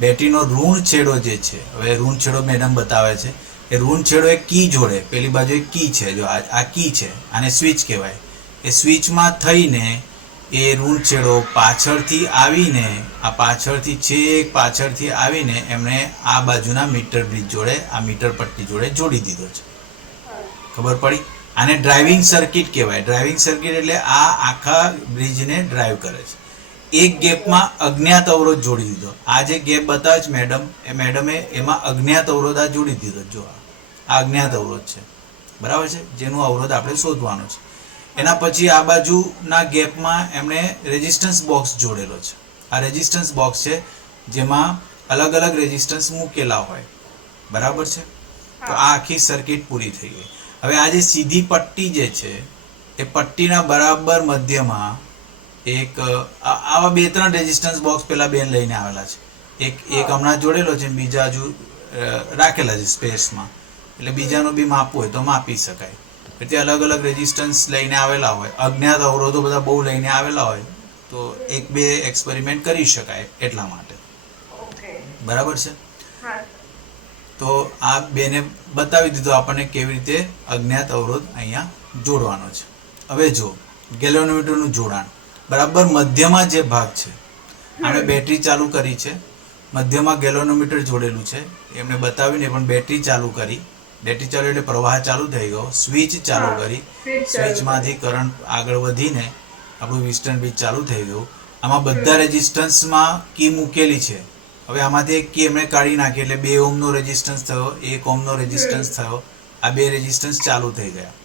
બેટરીનો ઋણ છેડો જે છે, હવે ઋણ છેડો મેડમ બતાવે છે એ ઋણ છેડો એક કી જોડે, પેલી બાજુ એક કી છે, જો આ કી છે, આને સ્વિચ કહેવાય. એ સ્વિચમાં થઈને એ ઋણ છેડો પાછળથી આવીને આ પાછળથી આવીને એમણે આ બાજુના મીટર બ્રિજ જોડે, આ મીટર પટ્ટી જોડે જોડી દીધો છે. ખબર પડી? આને ડ્રાઇવિંગ સર્કિટ કહેવાય. ડ્રાઇવિંગ સર્કિટ એટલે આ આખા બ્રિજને ડ્રાઈવ કરે છે. એક ગેપમાં અજ્ઞાત અવરોધ જોડી દીધો. આ જે ગેપ બતાવે છે મેડમે એમાં અજ્ઞાત અવરોધ આ જોડી દીધો. જો આ અજ્ઞાત અવરોધ છે, બરાબર છે, જેનું અવરોધ આપણે શોધવાનો છે. એના પછી આ બાજુના ગેપમાં એમણે રેઝિસ્ટન્સ બોક્સ જોડેલો છે. આ રેઝિસ્ટન્સ બોક્સ છે જેમાં અલગ અલગ રેઝિસ્ટન્સ મૂકેલા હોય, બરાબર છે. તો આ આખી સર્કિટ પૂરી થઈ ગઈ. હવે આ જે સીધી પટ્ટી જે છે એ પટ્ટીના બરાબર મધ્યમાં એક આવા 2-3 રેઝિસ્ટન્સ બોક્સ પેલા બેન લઈને આવેલા છે. એક હમણાં જોડેલો છે, બીજા હજુ રાખેલા છે સ્પેસમાં, એટલે બીજાનું બી માપવું હોય તો માપી શકાય. એટલે અલગ અલગ રેઝિસ્ટન્સ લઈને આવેલા હોય, અજ્ઞાત અવરોધો બધા બહુ લઈને આવેલા હોય તો 1-2 એક્સપેરિમેન્ટ કરી શકાય એટલા માટે. બરાબર છે. તો આ બેને બતાવી દીધું આપણને કેવી રીતે અજ્ઞાત અવરોધ અહીંયા જોડવાનો છે. હવે જો ગેલ્વેનોમીટરનું જોડાણ બરાબર મધ્યમાં જે ભાગ છે, આપણે બેટરી ચાલુ કરી છે, મધ્યમાં ગેલ્વેનોમીટર જોડેલું છે, એમને બતાવીને પણ બેટરી ચાલુ કરી. બેટરી ચાલુ એટલે પ્રવાહ ચાલુ થઈ ગયો. સ્વિચ ચાલુ કરી, સ્વિચમાંથી કરંટ આગળ વધીને આપણું વિસ્ટર્ન બ્રિજ ચાલુ થઈ ગયું. આમાં બધા રેઝિસ્ટન્સમાં કી મૂકેલી છે. હવે આમાંથી એક કી એમણે કાઢી નાખી એટલે 2 ઓહ્મનો રેઝિસ્ટન્સ થયો, 1 ઓહ્મનો રેઝિસ્ટન્સ થયો. આ 2 રેઝિસ્ટન્સ ચાલુ થઈ ગયા.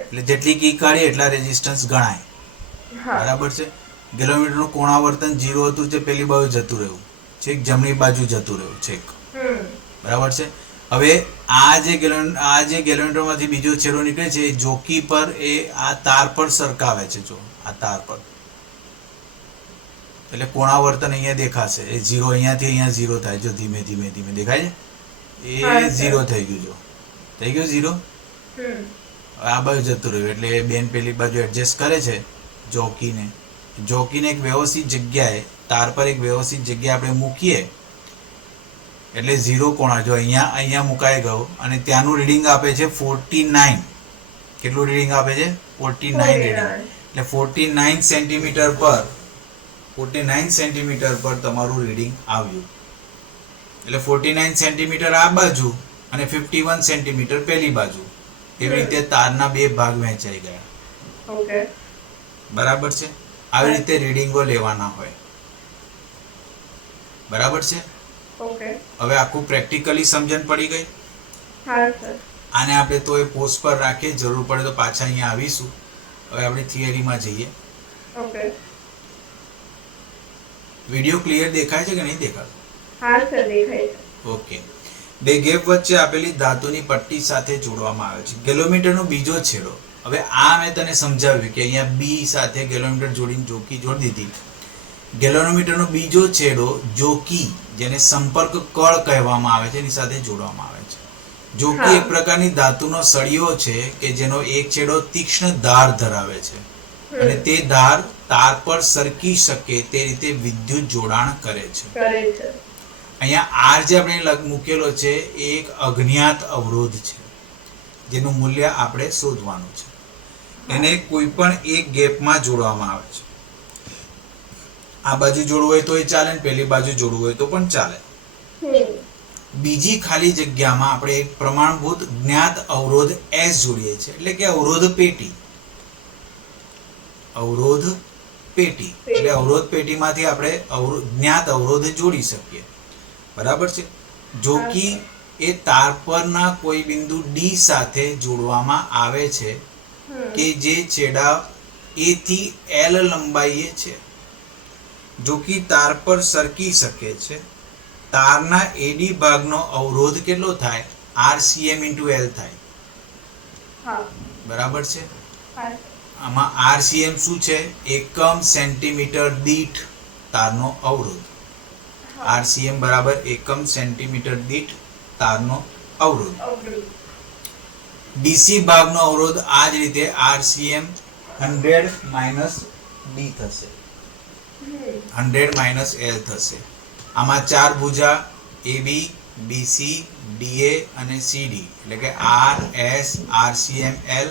એટલે જેટલી કી કાઢી એટલા રેઝિસ્ટન્સ ગણાય. બરાબર છે. ગેલ્વેનોમીટરનું કોણાવર્તન 0 હતું, જે પેલી બાજુ જતું રહ્યું, છેક જમણી બાજુ જતું રહ્યું છેક. બરાબર છે. હવે આ જે ગેલ્વેનોમીટરમાંથી બીજો છેડો નીકળે છે એ જોકી પર, એ આ તાર પર સરકાવે છે. જો આ તાર પર, એટલે કોણાવર્તન અહીંયા દેખાશે. એ 0 અહીંયાથી અહીંયા 0 થાય. જો ધીમે ધીમે ધીમે દેખાય છે, એ 0 થઈ ગયું. જો થઈ ગયું 0. આ બાજુ જતું રહ્યું એટલે બેન પેલી બાજુ એડજસ્ટ કરે છે જોકીને એક વ્યવસ્થિત જગ્યાએ, તાર પર એક વ્યવસ્થિત જગ્યાએ આપણે મૂકીએ એટલે 0 કોણા જો અહીંયા મુકાઈ ગયું અને ત્યાંનું રીડિંગ આપે છે 49. કેટલું રીડિંગ આપે છે? 49 રીડિંગ. એટલે 49 સેન્ટીમીટર પર તમારું રીડિંગ આવ્યું. એટલે 49 સેન્ટીમીટર આ બાજુ અને 51 સેન્ટીમીટર પેલી બાજુ. એવી રીતે તારના 2 ભાગ વહેંચાઈ ગયા. બરાબર છે. આવી રીતે રીડિંગો લેવાના હોય. બરાબર છે. હવે આખું પ્રેક્ટિકલી સમજણ પડી ગઈ. આને આપણે તો એ પોસ્ટ પર રાખીએ, જરૂર પડે તો પાછા અહીંયા આવીશું. હવે આપણે થિયરીમાં જઈએ. વિડિયો ક્લિયર દેખાય છે કે નહીં દેખાતો? ઓકે. 2 ગેપ વચ્ચે આપેલી ધાતુની પટ્ટી સાથે જોડવામાં આવે છે ગેલ્વેનોમીટરનો બીજો છેડો. હવે આ મેં તને સમજાવ્યું કે અહીંયા બી સાથે ગેલ્વેનોમીટર જોડીને જોકી જોડી દીધી. ગેલ્વેનોમીટરનો બીજો છેડો જોકી, જેને સંપર્ક કળ કહેવામાં આવે છે, એની સાથે જોડવામાં આવે છે. જોકી એક પ્રકારની ધાતુનો સળિયો છે કે જેનો એક છેડો તીક્ષ્ણ ધાર ધરાવે છે અને તે ધાર તાર પર સરકી શકે તે રીતે વિદ્યુત જોડાણ કરે છે. અહીંયા આર જે આપણે મૂકેલો છે એ એક અજ્ઞાત અવરોધ છે જેનું મૂલ્ય આપણે શોધવાનું છે. એને કોઈ પણ એક ગેપમાં જોડવામાં આવે છે. આ બાજુ જોડવું હોય તો એ ચાલે, પેલી બાજુ જોડવું હોય તો પણ ચાલે. બીજી ખાલી જગ્યામાં આપણે એક પ્રમાણભૂત જ્ઞાત અવરોધ S જોડીએ છીએ, એટલે કે અવરોધ પેટી. એટલે અવરોધ પેટીમાંથી આપણે જ્ઞાત અવરોધ જોડી શકીએ. બરાબર છે. જોકી એ તાર પરના કોઈ બિંદુ D સાથે જોડવામાં આવે છે કે જે છેડા A થી L લંબાઈએ છે. જોકી તાર પર સરકી શકે છે. તારના AD ભાગનો અવરોધ કેટલો થાય? RCM × L થાય. બરાબર છે. આમાં RCM શું છે? એકમ સેન્ટીમીટર દીઠ તારનો અવરોધ. RCM બરાબર એકમ સેન્ટીમીટર દીઠ તારનો અવરોધ. DC ભાગનો અવરોધ આ જ રીતે RCM 100 - D થશે, 100 - L થશે. આમાં 4 ભુજા AB, BC DA અને CD એટલે કે RS RCM L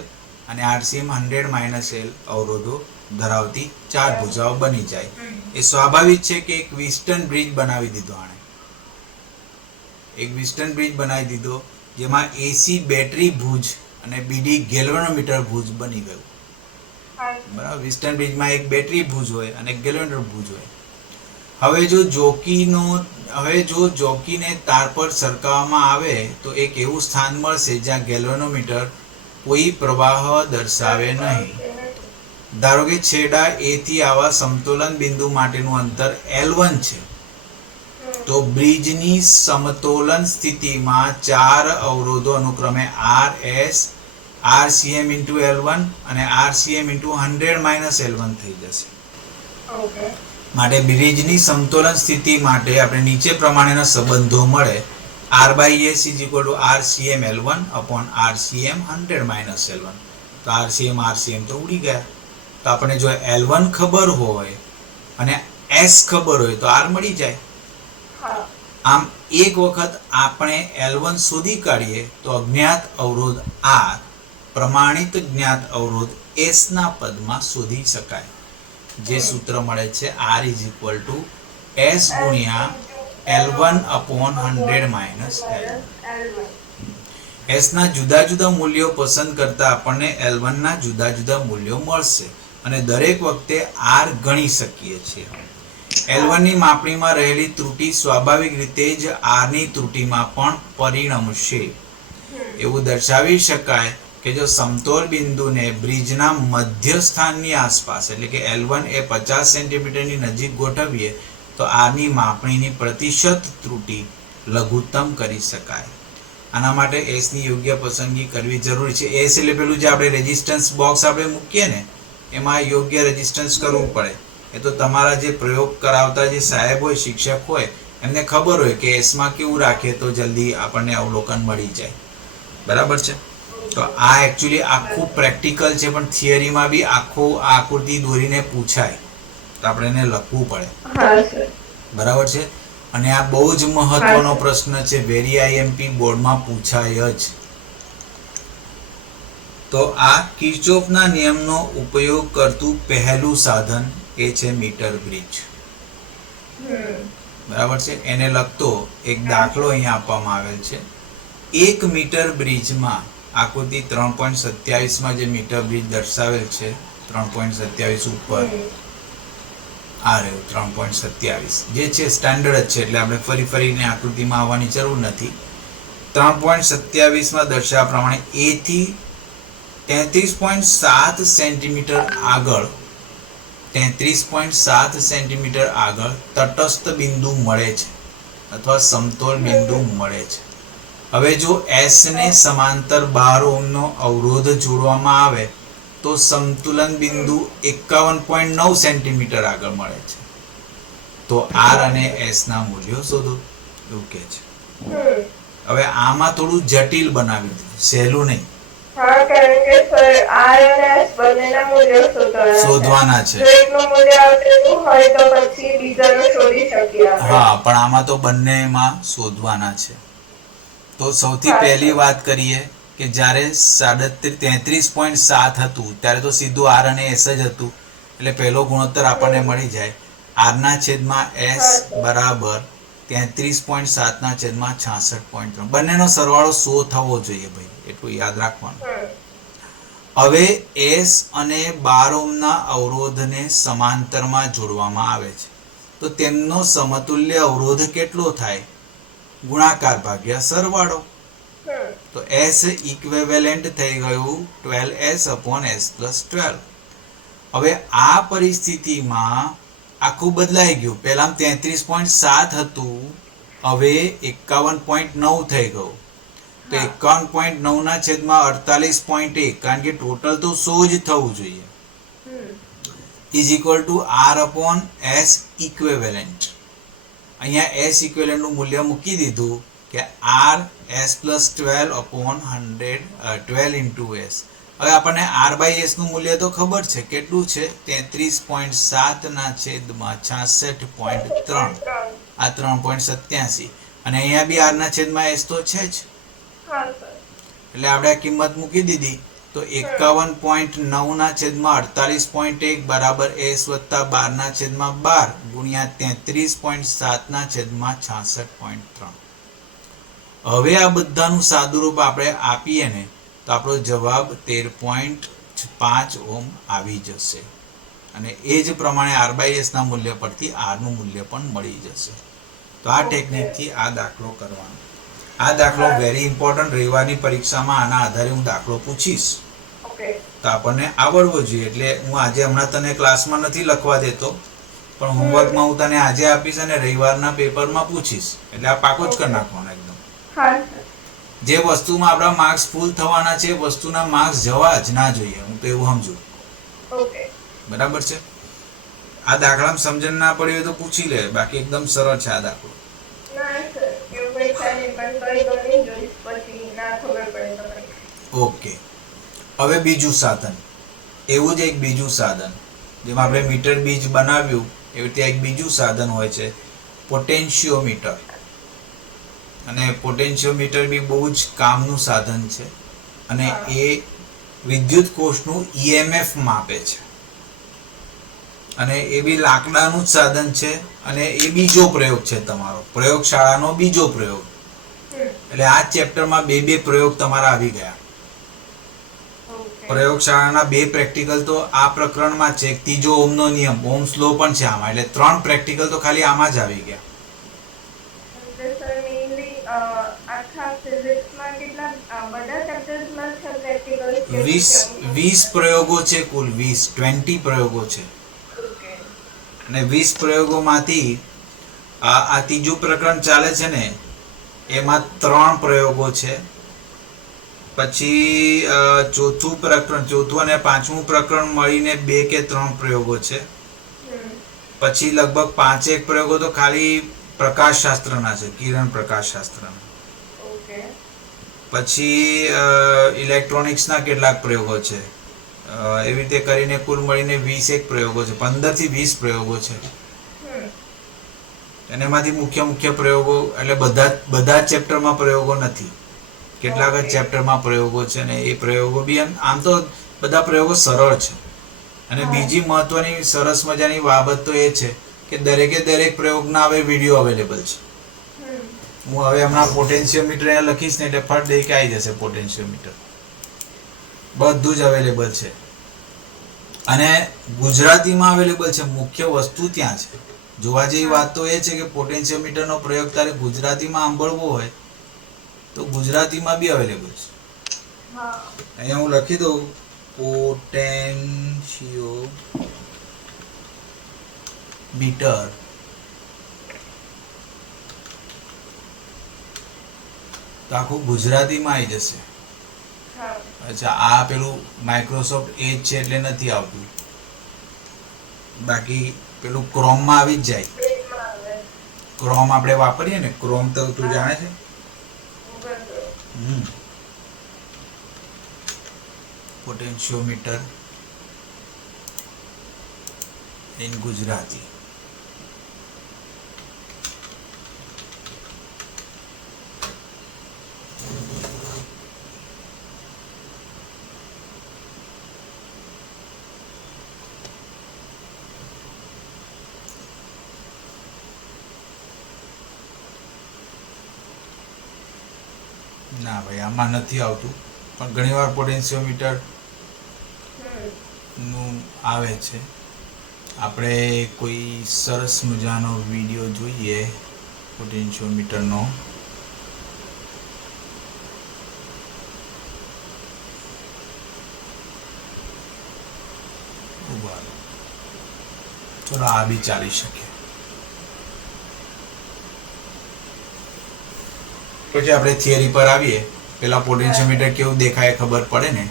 અને RCM 100 L અવરોધો ધરાવતી 4 ભુજાઓ બની જાય. એ સ્વાભાવિક છે કે એક વિસ્ટન બ્રિજ બનાવી દીધો. આણે એક વિસ્ટન બ્રિજ બનાવી દીધો જેમાં AC બેટરી ભુજ અને BD ગેલ્વેનોમીટર ભુજ બની ગયું. બરાબર. વિસ્ટન બ્રિજમાં એક બેટરી ભુજ હોય અને એક ગેલ્વેનોમીટર ભુજ હોય. હવે જો જોકીને તાર પર સરકાવવામાં આવે તો એક એવું સ્થાન મળશે જ્યાં ગેલ્વેનોમીટર કોઈ પ્રવાહ દર્શાવે નહીં. ધારો કે છેડા A થી આવા સમતોલન બિંદુ માટેનું અંતર L1 છે, તો બ્રિજની સમતોલન સ્થિતિમાં 4 અવરોધો અનુક્રમે RS RCM into L1 અને RCM into 100 L1 થઈ જશે. માટે બ્રિજની સમતોલન સ્થિતિ માટે આપણે નીચે પ્રમાણેના સંબંધો મળે. R/S = RCM L1 upon RCM 100 L1. તો RCM તો ઉડી ગયા. તો આપણે જો L1 ખબર હોય અને S ખબર હોય તો R મળી જાય. આમ એક વખત આપણે L1 શોધી કાઢીએ તો અજ્ઞાત અવરોધ R પ્રમાણિત જ્ઞાત અવરોધ S ના પદમાં શોધી શકાય. જે સૂત્ર મળે છે R = S ગુણ્યા L1 upon 100 L1. S ના જુદા જુદા મૂલ્યો પસંદ કરતા આપણને L1 ના જુદા જુદા મૂલ્યો મળશે અને દરેક વખતે R ગણી શકીએ છીએ. L1 ની માપણીમાં રહેલી ત્રુટિ સ્વાભાવિક રીતે જ R ની ત્રુટિમાં પણ પરિણમશે. એવું દર્શાવી શકાય કે જો સમતોલ બિંદુને બ્રિજના મધ્ય સ્થાનની આસપાસ એટલે કે L1 એ 50 સેન્ટીમીટરની નજીક ગોઠવીએ તો R ની માપણીની પ્રતિશત ત્રુટિ લઘુત્તમ કરી શકાય. આના માટે S ની યોગ્ય પસંદગી કરવી જરૂરી છે. S એટલે પેલું જે આપણે રેઝિસ્ટન્સ બોક્સ આપણે મૂકીએ ને એમાં યોગ્ય રેઝિસ્ટન્સ કરવું પડે. એ તો તમારા જે પ્રયોગ કરાવતા જે સાહેબ હોય, શિક્ષક હોય, એમને ખબર હોય કે S માં કેવું રાખીએ તો જલ્દી આપણને અવલોકન મળી જાય. બરાબર છે. તો આ એકચ્યુઅલી આખું પ્રેક્ટિકલ છે, પણ થિયરીમાં બી આખું આકૃતિ દોરીને પૂછાય તો આપણે એને લખવું પડે. બરાબર છે. અને આ બહુ જ મહત્વનો પ્રશ્ન છે, વેરી IMP બોર્ડમાં પૂછાય જ. તો આ કિર્ચોફના નિયમનો ઉપયોગ કરતું પહેલું સાધન એ છે મીટર બ્રિજ. બરાબર છે. એને લગતો એક દાખલો અહીંયા આપવામાં આવેલ છે. 1 મીટર બ્રિજમાં આકૃતિ 3.27 માં જે મીટર બ્રિજ દર્શાવેલ છે 3.27 ઉપર આ રહ્યું 3.27 જે છે સ્ટાન્ડર્ડ જ છે એટલે આપણે ફરીને આકૃતિમાં આવવાની જરૂર નથી. 3.27 માં દર્શાવ્યા પ્રમાણે A થી 33.7 સેન્ટીમીટર આગળ 33.7 સેન્ટીમીટર આગળ તટસ્થ બિંદુ મળે છે અથવા સમતોલ બિંદુ મળે છે. હવે જો S ને સમાંતર 12 ઓહ્મનો અવરોધ જોડવામાં આવે તો સમતુલન બિંદુ 51.9 સેન્ટીમીટર આગળ મળે છે. તો R અને S ના મૂલ્યો શોધો એવું કહે છે. હવે આમાં થોડું જટિલ બનાવી દીધું, સહેલું નહીં. હા, કારણ કે સર R અને S બંનેના મૂલ્યો શોધવાના છે. જો એકનું મૂલ્ય આવતું હોય તો પછી બીજાનું શોધી શકીએ. હા, પણ આમાં તો બંનેમાં શોધવાના છે. તો સૌથી પહેલી વાત કરીએ કે જ્યારે 33.7 હતું ત્યારે તો સીધું R અને S જ હતું એટલે પહેલો ગુણોત્તર આપણને મળી જાય. R ના છેદમાં S બરાબર 33.7 ના છેદમાં 66.3. બંનેનો સરવાળો 100 થવો જોઈએ ભાઈ, એટલું યાદ રાખવાનું. હવે S અને 12 ઓહ્મના અવરોધને સમાંતરમાં જોડવામાં આવે છે તો તેમનો સમતુલ્ય અવરોધ કેટલો થાય? ગુણાકાર ભાગ્યા સરવાળો. તો S ઇક્વિવેલન્ટ થઈ ગયું 12S upon S plus 12. હવે આ પરિસ્થિતિમાં આખું બદલાઈ ગયું. પહેલા 33.7 હતું, હવે 51.9 થઈ ગયું. તો 51.9 ના છેદમાં 48.1, કારણ કે ટોટલ તો 100 જ થવું જોઈએ, is equal to R upon S equivalent. અહીંયા S ઇક્વિવેલન્ટ નું મૂલ્ય મૂકી દીધું કે R S plus 12 upon 12 into S. હવે આપણને R/S નું મૂલ્ય તો ખબર છે, કેટલું છે? 33.7 ના છેદમાં 66.3, આ 3.87. અને અહીંયા બી r ના છેદમાં s તો છે જ, હા સર. એટલે આપણે આ કિંમત મૂકી દીધી તો 51.9 ના છેદમાં 48.1 બરાબર s વત્તા 12 ના છેદમાં 12 ગુણ્યા 33.7 ના છેદમાં 66.3. હવે આ બધાનું સાદુરૂપ આપણે આપીએ ને તો આપણો જવાબ 13.5 ઓહમ આવી જશે. અને એ જ પ્રમાણે r/s ના મૂલ્ય પરથી r નું મૂલ્ય પણ મળી જશે. તો આ ટેકનિકથી આ દાખલો કરવાનો. આ દાખલો વેરી ઇમ્પોર્ટન્ટ, રવિવારની પરીક્ષામાં આના આધારે હું દાખલો પૂછીશ તો આપણને આવડવો જોઈએ. એટલે હું આજે હમણાં તને ક્લાસમાં નથી લખવા દેતો, પણ હોમવર્કમાં હું તને આજે આપીશ અને રવિવારના પેપરમાં પૂછીશ. એટલે આ પાકો જ કરી નાખવાનો એકદમ. જે વસ્તુમાં આપણા માર્ક્સ ફૂલ થવાના છે એ વસ્તુના માર્ક્સ જવા જ ના જોઈએ, હું તો એવું સમજુ. બરાબર છે. આ દાખલામાં સમજણ ના પડી હોય તો પૂછી લે, બાકી એકદમ સરળ છે આ દાખલો. ઓકે. હવે બીજું સાધન, એવું જ એક બીજું સાધન જેમાં આપણે મીટર બીજ બનાવ્યું એવી રીતે એક બીજું સાધન હોય છે પોટેન્શિયોમીટર. અને પોટેન્શિયોમીટર બી બહુ જ કામનું સાધન છે અને એ વિદ્યુત કોષનું EMF માપે છે. અને એ બી લાકડાનું જ સાધન છે અને એ બીજો પ્રયોગ છે તમારો, પ્રયોગશાળાનો બીજો પ્રયોગ. એટલે આ ચેપ્ટરમાં બે પ્રયોગ તમારા આવી ગયા. પ્રયોગશાળાના 2 પ્રેક્ટિકલ તો આ પ્રકરણમાં છે, ત્રીજો ઓહમનો નિયમ, ઓહ્મ્સ લો પણ છે આમાં, એટલે 3 પ્રેક્ટિકલ તો ખાલી આમાં જ આવી ગયા. 20 પ્રયોગો છે કુલ, 20 પ્રયોગો છે. અને 20 પ્રયોગોમાંથી આ ત્રીજું પ્રકરણ ચાલે છે ને એમાં 3 પ્રયોગો છે. પછી ચોથું અને પાંચમું પ્રકરણ મળીને 2 કે 3 પ્રયોગો છે. પછી લગભગ 5 પ્રયોગો તો ખાલી પ્રકાશશાસ્ત્રના છે, કિરણ પ્રકાશશાસ્ત્રના. પછી ઇલેક્ટ્રોનિક્સના કેટલાક પ્રયોગો છે. એવી રીતે કરીને કુલ મળીને 21 પ્રયોગો છે, 15 થી 20 પ્રયોગો છે. અને એમાંથી મુખ્ય પ્રયોગો એટલે બધા ચેપ્ટરમાં પ્રયોગો નથી, કેટલાક જ ચેપ્ટરમાં પ્રયોગો છે. અને એ પ્રયોગો બી આમ તો બધા પ્રયોગો સરળ છે. અને બીજી મહત્વની સરસ મજાની બાબત તો એ છે કે દરેક પ્રયોગના હવે વિડીયો અવેલેબલ છે. હું હવે હમણાં પોટેન્શિયોમીટર લખીશ ને એટલે ફટ દઈ કે આવી જશે પોટેન્શિયોમીટર, બધું જ અવેલેબલ છે. અને ગુજરાતીમાં અવેલેબલ છે. મુખ્ય વસ્તુ ત્યાં છે. જોવા જેવી વાત તો એ છે કે પોટેન્શિયોમીટરનો પ્રયોગ તારે ગુજરાતીમાં સાંભળવો હોય તો ગુજરાતીમાં બી અવેલેબલ છે. અહીંયા હું લખી દઉં પોટેન્શિયોમીટર. તો આખું ગુજરાતીમાં આવી જશે. અચ્છા, આ પેલું માઇક્રોસોફ્ટ એજ છે એટલે નથી આવતું, બાકી પેલું ક્રોમમાં આવી જ જાય. ક્રોમ આપણે વાપરીએ ને, ક્રોમ તો તું જાણે છે. Potentiometer in Gujarati. ના ભાઈ, આમાં નથી આવતું, પણ ઘણીવાર પોટેન્શિયોમીટર નું આવે છે. આપણે કોઈ સરસ મજાનો વિડીયો જોઈએ પોટેન્શિયોમીટરનો. ચલો, આ બી ચાલી શકે. પછી આપણે થિયરી પર આવીએ. પેલા પોટેન્શિયોમીટર કેવું દેખાય ખબર પડે ને.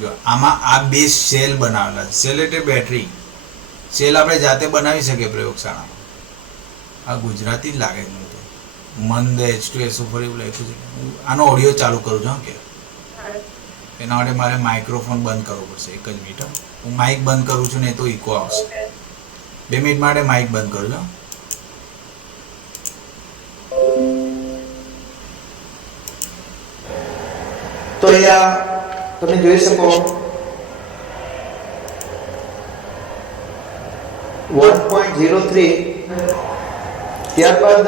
જો આમાં આ 2 સેલ બનાવેલા છે. સેલ એટલે બેટરી. સેલ આપણે જાતે બનાવી શકીએ પ્રયોગશાળામાં. આ ગુજરાતી જ લાગે છે તો. મંદ H2SO4 એવું લખ્યું છે. હું આનો ઓડિયો ચાલુ કરું છું કે એના માટે મારે માઇક્રોફોન બંધ કરવો પડશે. 1 જ મિનિટ. હું માઇક બંધ કરું છું ને તો ઇકો આવશે. 2 મિનિટ માટે માઇક બંધ કરું છું. તો અહીંયા તમે જોઈ શકો 1.03. ત્યારબાદ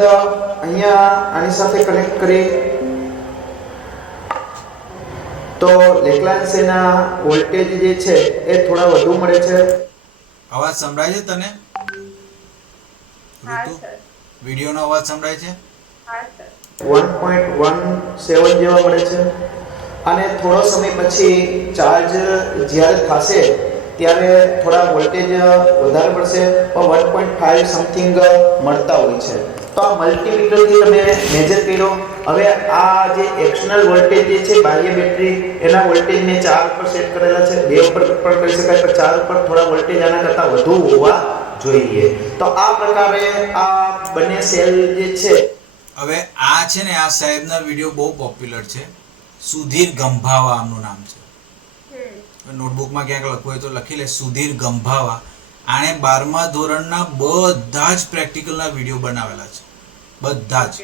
અહીંયા આની સાથે કનેક્ટ કરી તો લેગ્રાન્જના વોલ્ટેજ જે છે એ થોડા વધુ મળે છે. અવાજ સંભળાય છે તને? હા ઋતુ, સર. વિડીયોનો અવાજ સંભળાય છે? હા સર. 1.17 જેવા મળે છે. અને થોડો સમય પછી ચાર્જ જ્યારે થશે ત્યારે થોડા વોલ્ટેજ વધારે પડશે, પણ 1.5 સમથિંગ મળતા હોય છે. તો આ મલ્ટીમીટરથી તમે મેજર કર્યો. હવે આ જે એક્સટર્નલ વોલ્ટેજ જે છે બાહ્ય બેટરી, એના વોલ્ટેજને 4 પર સેટ કરેલા છે. 2 ઉપર પણ કરી શકાય, પણ 4 ઉપર થોડા વોલ્ટેજ આના કરતાં વધુ હોવા જોઈએ. તો આ પ્રકારે આ બંને સેલ જે છે. હવે આ છે ને, આ સાહેબના વિડીયો બહુ પોપ્યુલર છે. સુધીર ગંભાવા આમનું નામ છે. નોટબુકમાં ક્યાંક લખવું હોય તો લખી લે, સુધીર ગંભાવા. આણે 12મા ધોરણના બધા જ પ્રેક્ટિકલના વિડીયો બનાવેલા છે, બધા જ.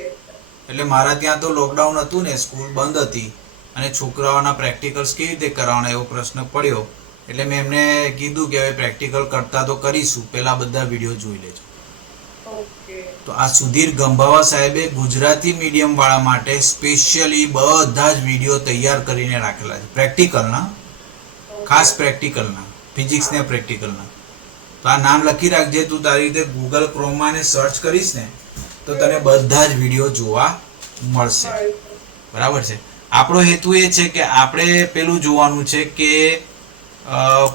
એટલે મારા ત્યાં તો લોકડાઉન હતું ને, સ્કૂલ બંધ હતી અને છોકરાઓના પ્રેક્ટિકલ્સ કેવી રીતે કરવાના એવો પ્રશ્ન પડ્યો. એટલે મેં એમને કીધું કે હવે પ્રેક્ટિકલ કરતા તો કરીશું, પહેલા બધા વિડીયો જોઈ લેજો. તો આ સુધીર ગંભાવા સાહેબે ગુજરાતી મીડિયમ વાળા માટે સ્પેશિયલી બધા જ વિડીયો તૈયાર કરીને રાખેલા છે, પ્રેક્ટિકલના, ખાસ પ્રેક્ટિકલના, ફિઝિક્સના પ્રેક્ટિકલના. તો આ નામ લખી રાખજે. તું તારી રીતે ગૂગલ ક્રોમમાં ને સર્ચ કરીશ ને તો તને બધા જ વિડીયો જોવા મળશે. બરાબર છે. આપણો હેતુ એ છે કે આપણે પેલું જોવાનું છે કે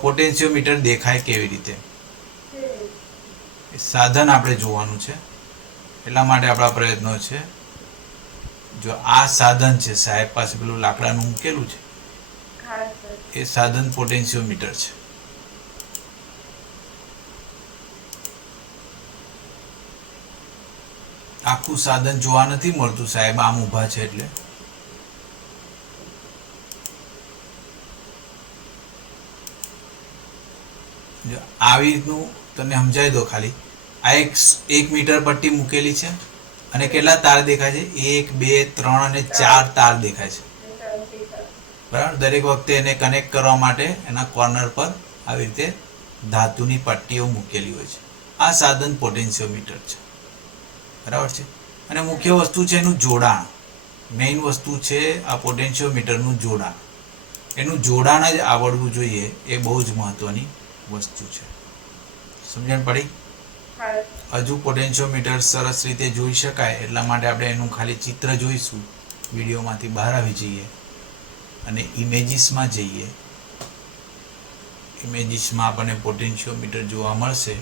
પોટેન્શિયોમીટર દેખાય કેવી રીતે, સાધન આપણે જોવાનું છે. એટલા માટે આપણા પ્રયત્નો છે. જો આ સાધન છે સાહેબ પાસે, પેલું લાકડાનું મૂકેલું છે, એ સાધન પોટેન્શિયોમીટર છે. આખું સાધન જોવા નથી મળતું સાહેબ, આમ ઊભા છે એટલે. આવી રીતનું તમને સમજાવી દો ખાલી. આ એક મીટર પટ્ટી મૂકેલી છે અને કેટલા તાર દેખાય છે? 1 2 3 અને 4 તાર દેખાય છે. બરાબર. દરેક વખતે એને કનેક્ટ કરવા માટે એના કોર્નર પર આવી રીતે ધાતુની પટ્ટીઓ મૂકેલી હોય છે. આ સાધન પોટેન્શિયોમીટર છે. બરાબર છે. અને મુખ્ય વસ્તુ છે એનું જોડાણ. મેઇન વસ્તુ છે આ પોટેન્શિયોમીટરનું જોડાણ. એનું જોડાણ જ આવડવું જોઈએ, એ બહુ જ મહત્વની વસ્તુ છે. સમજણ પડી? હજુ પોટેન્શિયોમીટર સરસ રીતે જોઈ શકાય એટલા માટે આપણે એનું ખાલી ચિત્ર જોઈશું. વિડીયોમાંથી બહાર આવી જઈએ અને ઇમેજીસમાં જઈએ. ઇમેજીસમાં આપણને પોટેન્શિયોમીટર જોવા મળશે.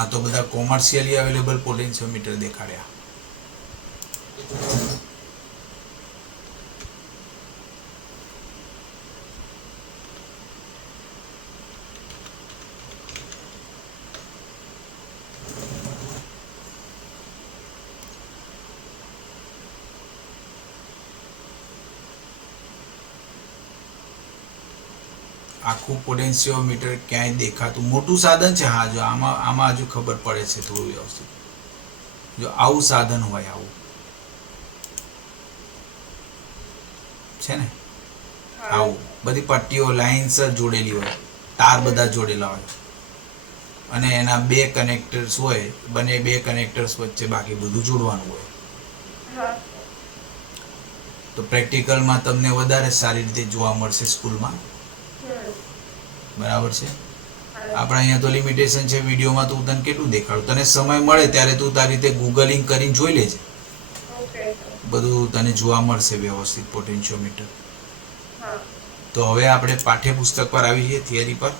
આ તો બધા કોમર્શિયલી અવેલેબલ પોટેન્શિયોમીટર દેખાડ્યા. આખું પોટેન્શિયોમીટર ક્યાંય દેખાતું મોટું સાધન છે. હા, જો આમાં હજુ ખબર પડે છે થોડું વ્યવસ્થિત. જો આવું સાધન હોય, આવું છે ને, આવું બધી પટ્ટીઓ લાઇન્સર જોડેલી હોય, તાર બધા જોડેલા હોય અને એના 2 કનેક્ટર્સ હોય. બે કનેક્ટર્સ વચ્ચે બાકી બધું જોડવાનું હોય. તો પ્રેક્ટિકલમાં તમને વધારે સારી રીતે જોવા મળશે સ્કૂલમાં. બરાબર છે. આપણે અહીંયા તો લિમિટેશન છે. વિડીયોમાં તો હું તને કેટલું દેખાડું. તને સમય મળે ત્યારે તું તારી રીતે ગૂગલિંગ કરીને જોઈ લેજે. બધું તને જોવા મળશે વ્યવસ્થિત પોટેન્શિયોમીટર. તો હવે આપણે પાઠ્યપુસ્તક પર આવી જઈએ, થિયરી પર.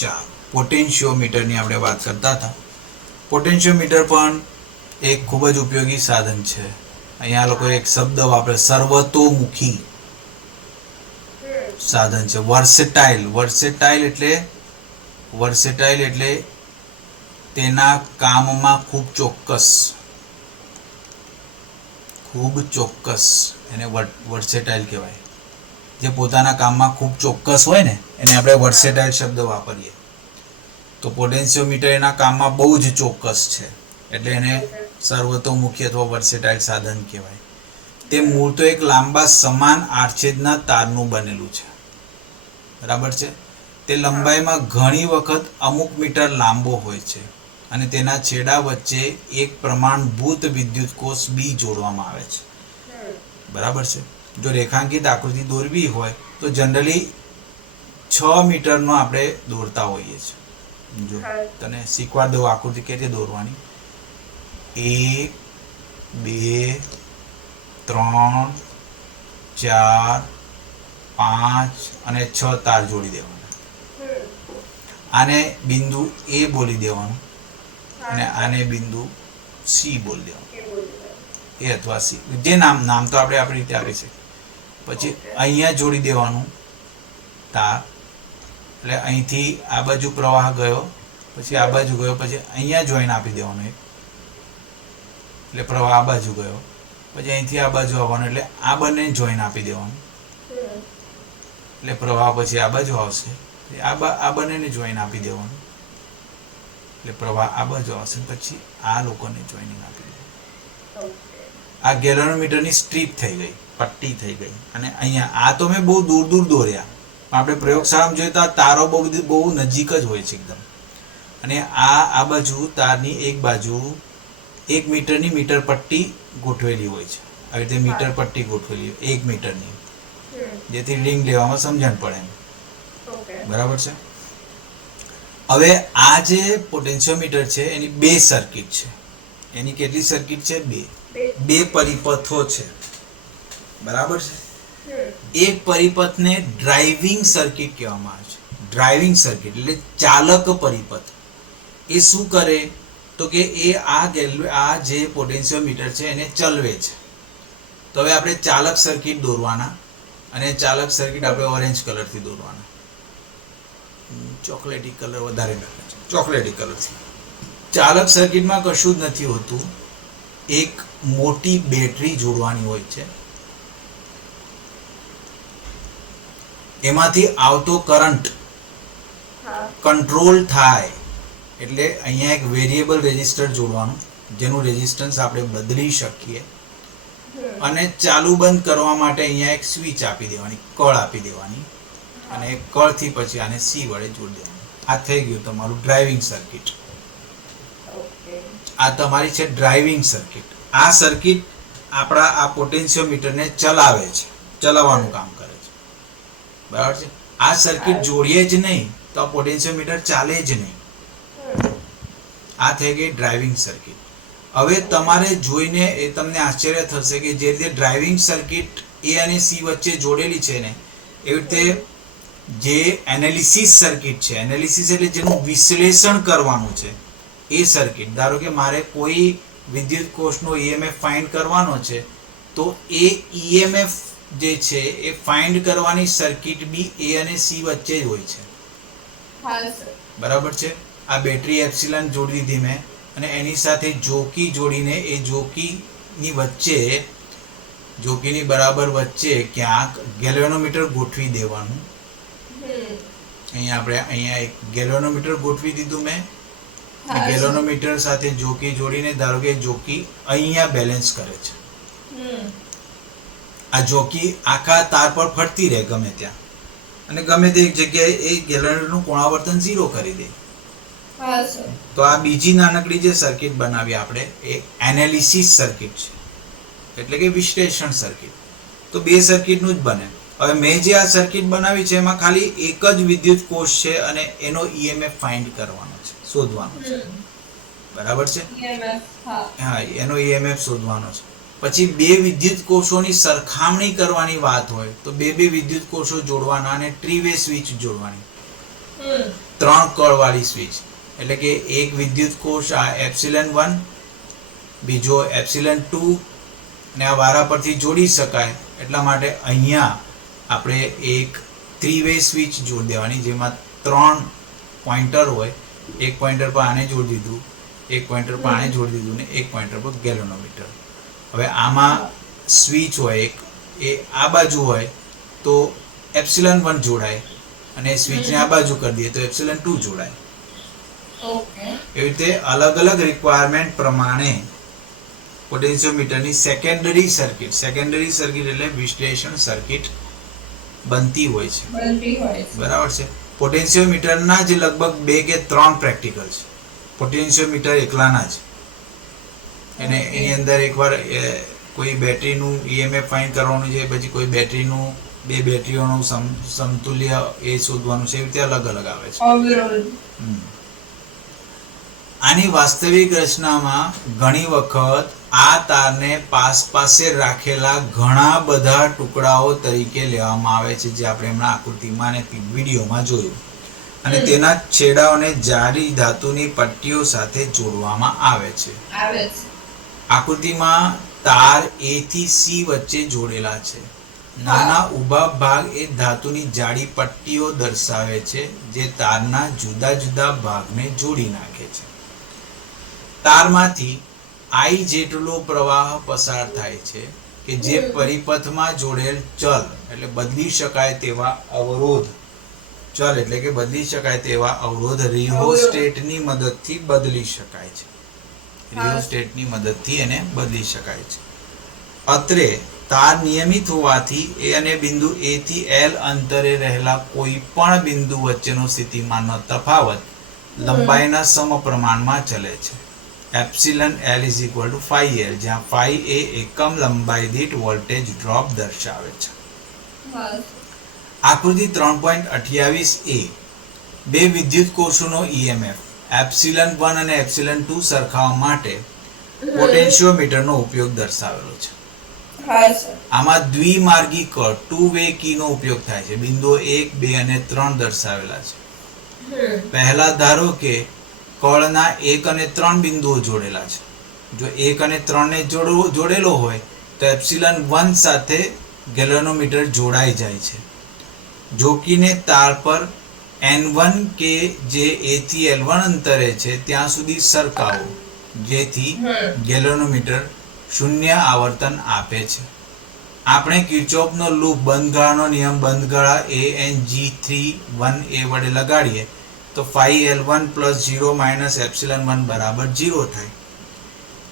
ચાલો, પોટેન્શિયોમીટરની આપણે વાત કરતા હતા. પોટેન્શિયોમીટર પણ એક ખૂબ જ ઉપયોગી સાધન છે. અહીંયા લોકો એક શબ્દ વાપરે, સર્વતોમુખી સાધન છે. વર્સેટાઇલ એટલે તેના કામમાં ખૂબ ચોક્કસ. ખૂબ ચોક્કસ, એને વર્સેટાઇલ કહેવાય. જે પોતાના કામમાં ખૂબ ચોક્કસ હોય ને એને આપણે વર્સેટાઇલ શબ્દ વાપરીએ. તો પોટેન્શિયોમીટર એના કામમાં બહુ જ ચોક્કસ છે એટલે એને સર્વતોમુખી અથવા વર્સેટાઇલ સાધન કહેવાય. તે મૂળ તો એક લાંબા સમાન આડછેદના તારનું બનેલું છે, બરાબર છે. તે લંબાઈમાં ઘણી વખત અમુક મીટર લાંબો હોય છે અને તેના છેડા વચ્ચે એક પ્રમાણભૂત વિદ્યુત કોષ બી જોડવામાં આવે છે, બરાબર છે. જો રેખાંકિત આકૃતિ દોરવી હોય તો જનરલી 6 મીટરનો આપણે દોરતા હોઈએ છીએ. જો તને શીખવા દો આકૃતિ કેવી રીતે દોરવાની. 1 2 3 4 5 અને 6 તાર જોડી દેવાના. આને બિંદુ A બોલી દેવાનું અને આને બિંદુ C બોલી દેવાનું. A અથવા C, જે નામ તો આપણે આપણી રીતે આપી શકીએ. પછી અહીંયા જોડી દેવાનું તાર, એટલે અહીંથી આ બાજુ પ્રવાહ ગયો, પછી આ બાજુ ગયો, પછી અહીંયા જોઈન આપી દેવાનું એટલે પ્રવાહ આ બાજુ ગયો, પછી અહીંથી આ બાજુ આવવાનું એટલે આ બંને જોઈન આપી દેવાનું એટલે પ્રવાહ પછી આ બાજુ આવશે. આ બંનેને જોઈન આપી દેવાનું એટલે પ્રવાહ આ બાજુ આવશે, પછી આ લોકોને જોઈનિંગ આપી દેવાનું. આ ગેલેનોમીટરની સ્ટ્રીપ થઈ ગઈ, પટ્ટી થઈ ગઈ. અને અહીંયા આ તો મેં બહુ દૂર દૂર દોર્યા, આપણે પ્રયોગશાળામાં જોઈએ તો આ તારો બહુ નજીક જ હોય છે એકદમ. અને આ બાજુ તારની એક બાજુ 1 મીટરની મીટર પટ્ટી ગોઠવેલી હોય છે. આવી રીતે મીટર પટ્ટી ગોઠવેલી 1 મીટરની, જેથી રીડિંગ લેવામાં સમજણ પડે, બરાબર છે. હવે આ જે પોટેન્શિયોમીટર છે એની 2 સર્કિટ છે. એની કેટલી સર્કિટ છે? 2 પરિપથો છે, બરાબર છે. એક પરિપથને ડ્રાઇવિંગ સર્કિટ કહેવામાં આવે છે. ડ્રાઇવિંગ સર્કિટ એટલે ચાલક પરિપથ. એ શું કરે તો કે એ આ જે પોટેન્શિયોમીટર છે એને ચલાવે છે. તો હવે આપણે ચાલક સર્કિટ દોરવાના, અને ચાલક સર્કિટ આપણે ઓરેન્જ કલરથી દોરવાના. ચોકલેટી કલર વધારે ગમે છે, ચોકલેટી કલરથી. ચાલક સર્કિટમાં કશું જ નથી હોતું, એક મોટી બેટરી જોડવાની હોય છે. એમાંથી આવતો કરંટ કંટ્રોલ થાય એટલે અહીંયા એક વેરિયેબલ રેઝિસ્ટર જોડવાનું, જેનું રેઝિસ્ટન્સ આપણે બદલી શકીએ. અને ચાલુ બંધ કરવા માટે અહીંયા એક સ્વિચ આપી દેવાની, કળ આપી દેવાની, અને કળથી પછી આને C વડે જોડી દેવાનું. આ થઈ ગયું તમારું ડ્રાઇવિંગ સર્કિટ. આ તમારી છે ડ્રાઇવિંગ સર્કિટ. આ સર્કિટ આપણા આ પોટેન્શિયોમીટરને ચલાવે છે, ચલાવવાનું કામ કરે છે, બરાબર છે. આ સર્કિટ જોડીએ જ નહીં તો આ પોટેન્શિયોમીટર ચાલે જ નહીં. આ થઈ ગઈ ડ્રાઇવિંગ સર્કિટ. હવે તમારે જોઈને એ તમને આશ્ચર્ય થશે કે જે રીતે ડ્રાઇવિંગ સર્કિટ A અને C વચ્ચે જોડેલી છે ને, એવી રીતે જે એનાલિસિસ સર્કિટ છે, એનાલિસિસ એટલે જેનું વિશ્લેષણ કરવાનું છે એ સર્કિટ. ધારો કે મારે કોઈ વિદ્યુત કોષનો EMF ફાઇન્ડ કરવાનો છે, તો એ EMF જે છે એ ફાઇન્ડ કરવાની સર્કિટ બી A અને C વચ્ચે જ હોય છે, બરાબર છે. આ બેટરી એપ્સિલન જોડી દીધી મેં, અને એની સાથે જોકી જોડીને એ જોકીની વચ્ચે, જોકીની બરાબર વચ્ચે ક્યાંક ગેલ્વેનોમીટર ગોઠવી દેવાનું. અહીંયા એક ગેલ્વેનોમીટર ગોઠવી દીધું મેં. ગેલ્વેનોમીટર સાથે જોકી જોડીને ધારો કે જોકી અહીંયા બેલેન્સ કરે છે. આ જોકી આખા તાર પર ફરતી રહે ગમે ત્યાં, અને ગમે તે જગ્યાએ એ ગેલ્વેનોમીટરનું કોણાવર્તન 0 કરી દે. તો આ બીજી નાનકડી જે સર્કિટ બનાવી આપણે એ એનાલિસિસ સર્કિટ છે, એટલે કે વિશ્લેષણ સર્કિટ. તો 2 સર્કિટનું જ બને. હવે મેં જે આ સર્કિટ બનાવી છે એમાં ખાલી એક જ વિદ્યુત કોષ છે અને એનો EMF ફાઇન્ડ કરવાનો છે, શોધવાનો છે, બરાબર છે. હા, એનો EMF શોધવાનો છે. પછી 2 વિદ્યુત કોષોની સરખામણી કરવાની વાત હોય તો 2 વિદ્યુત કોષો જોડવાના અને ટ્રીવે સ્વિચ જોડવાની, 3 કળવાળી સ્વિચ. એટલે કે એક વિદ્યુત કોષ આ ε1, બીજો ε2, અને આ વારા પરથી જોડી શકાય એટલા માટે અહીંયા આપણે એક 3-વે સ્વિચ જોડી દેવાની, જેમાં 3 પોઈન્ટર હોય. એક પોઈન્ટર પર આને જોડી દીધું, એક પોઈન્ટર પર આને જોડી દીધું, ને એક પોઈન્ટર પર ગેલ્વેનોમીટર. હવે આમાં સ્વિચ હોય એક એ આ બાજુ હોય તો એપ્સિલન 1 જોડાય અને સ્વિચને આ બાજુ કરી દઈએ તો એપ્સિલન 2 જોડાય. એવી રીતે અલગ અલગ રિક્વાયરમેન્ટ પ્રમાણે પોટેન્શિયોમીટરની સેકન્ડરી સર્કિટ એટલે વિશ્લેષણ સર્કિટ બનતી હોય છે. બરાબર છે. પોટેન્શિયોમીટરના જ લગભગ 2 કે 3 પ્રેક્ટિકલ છે. પોટેન્શિયોમીટર એકલાના જ એને એની અંદર એકવાર કોઈ બેટરીનું ઈએમએફ ફાઇન્ડ કરવાનું છે, પછી કોઈ બેટરીનું 2 બેટરીઓનું સમતુલ્ય એ શોધવાનું છે. એવી રીતે અલગ અલગ આવે છે. આની વાસ્તવિક રચનામાં ઘણી વખત આ તારને પાસે રાખેલા ઘણા બધા ટુકડાઓ તરીકે લેવામાં આવે છે, જે આપણે હમણાં આકૃતિમાં અને વિડીયોમાં જોયું, અને તેના છેડાઓને જાડી ધાતુની પટ્ટીઓ સાથે જોડવામાં આવે છે. આકૃતિમાં તાર A થી C વચ્ચે જોડેલા છે. નાના ઊભા ભાગ એ ધાતુની જાડી પટ્ટીઓ દર્શાવે છે, જે તારના જુદા જુદા ભાગને જોડી નાખે છે. તારમાંથી I જેટલો પ્રવાહ પસાર થાય છે કે જે પરિપથમાં જોડેલ ચલ એટલે બદલી શકાય તેવા અવરોધ રિહોસ્ટેટની મદદથી બદલી શકાય છે. એને બદલી શકાય છે. અત્રે તાર નિયમિત હોવાથી એ અને બિંદુ A થી L અંતરે રહેલા કોઈ પણ બિંદુ વચ્ચેનો સ્થિતિમાનનો તફાવત લંબાઈના સમપ્રમાણમાં ચલે છે. એપ્સિલન L = phi L, જ્યાં phi એ એકમ લંબાઈ દીઠ વોલ્ટેજ ડ્રોપ દર્શાવે છે. આકૃતિ 3.28a બે વિદ્યુત કોષોનો ઈએમએફ એપ્સિલન 1 અને એપ્સિલન 2 સરખાવવા માટે પોટેન્શિયોમીટરનો ઉપયોગ દર્શાવેલો છે. આમાં દ્વિમાર્ગી કળ ટુ વે કીનો ઉપયોગ થાય છે. બિંદુઓ 1, 2 અને 3 દર્શાવેલા છે. પહેલા ધારો કે કળના 1 અને 3 બિંદુઓ જોડેલા છે. જો 1 અને 3 ને જોડેલો હોય તો એપ્સિલન 1 સાથે ગેલ્વેનોમીટર જોડાઈ જાય છે. જોકીને તાર પર N1 કે જે A થી L1 અંતરે છે ત્યાં સુધી સરકાવો, જેથી ગેલ્વેનોમીટર 0 આવર્તન આપે છે. આપણે કિર્ચોફનો લૂપ બંધગાળાનો નિયમ બંધગાળા ANG3(1)A વડે લગાડીએ તો phi L1 + 0 - એપ્સિલન 1 = 0 થાય.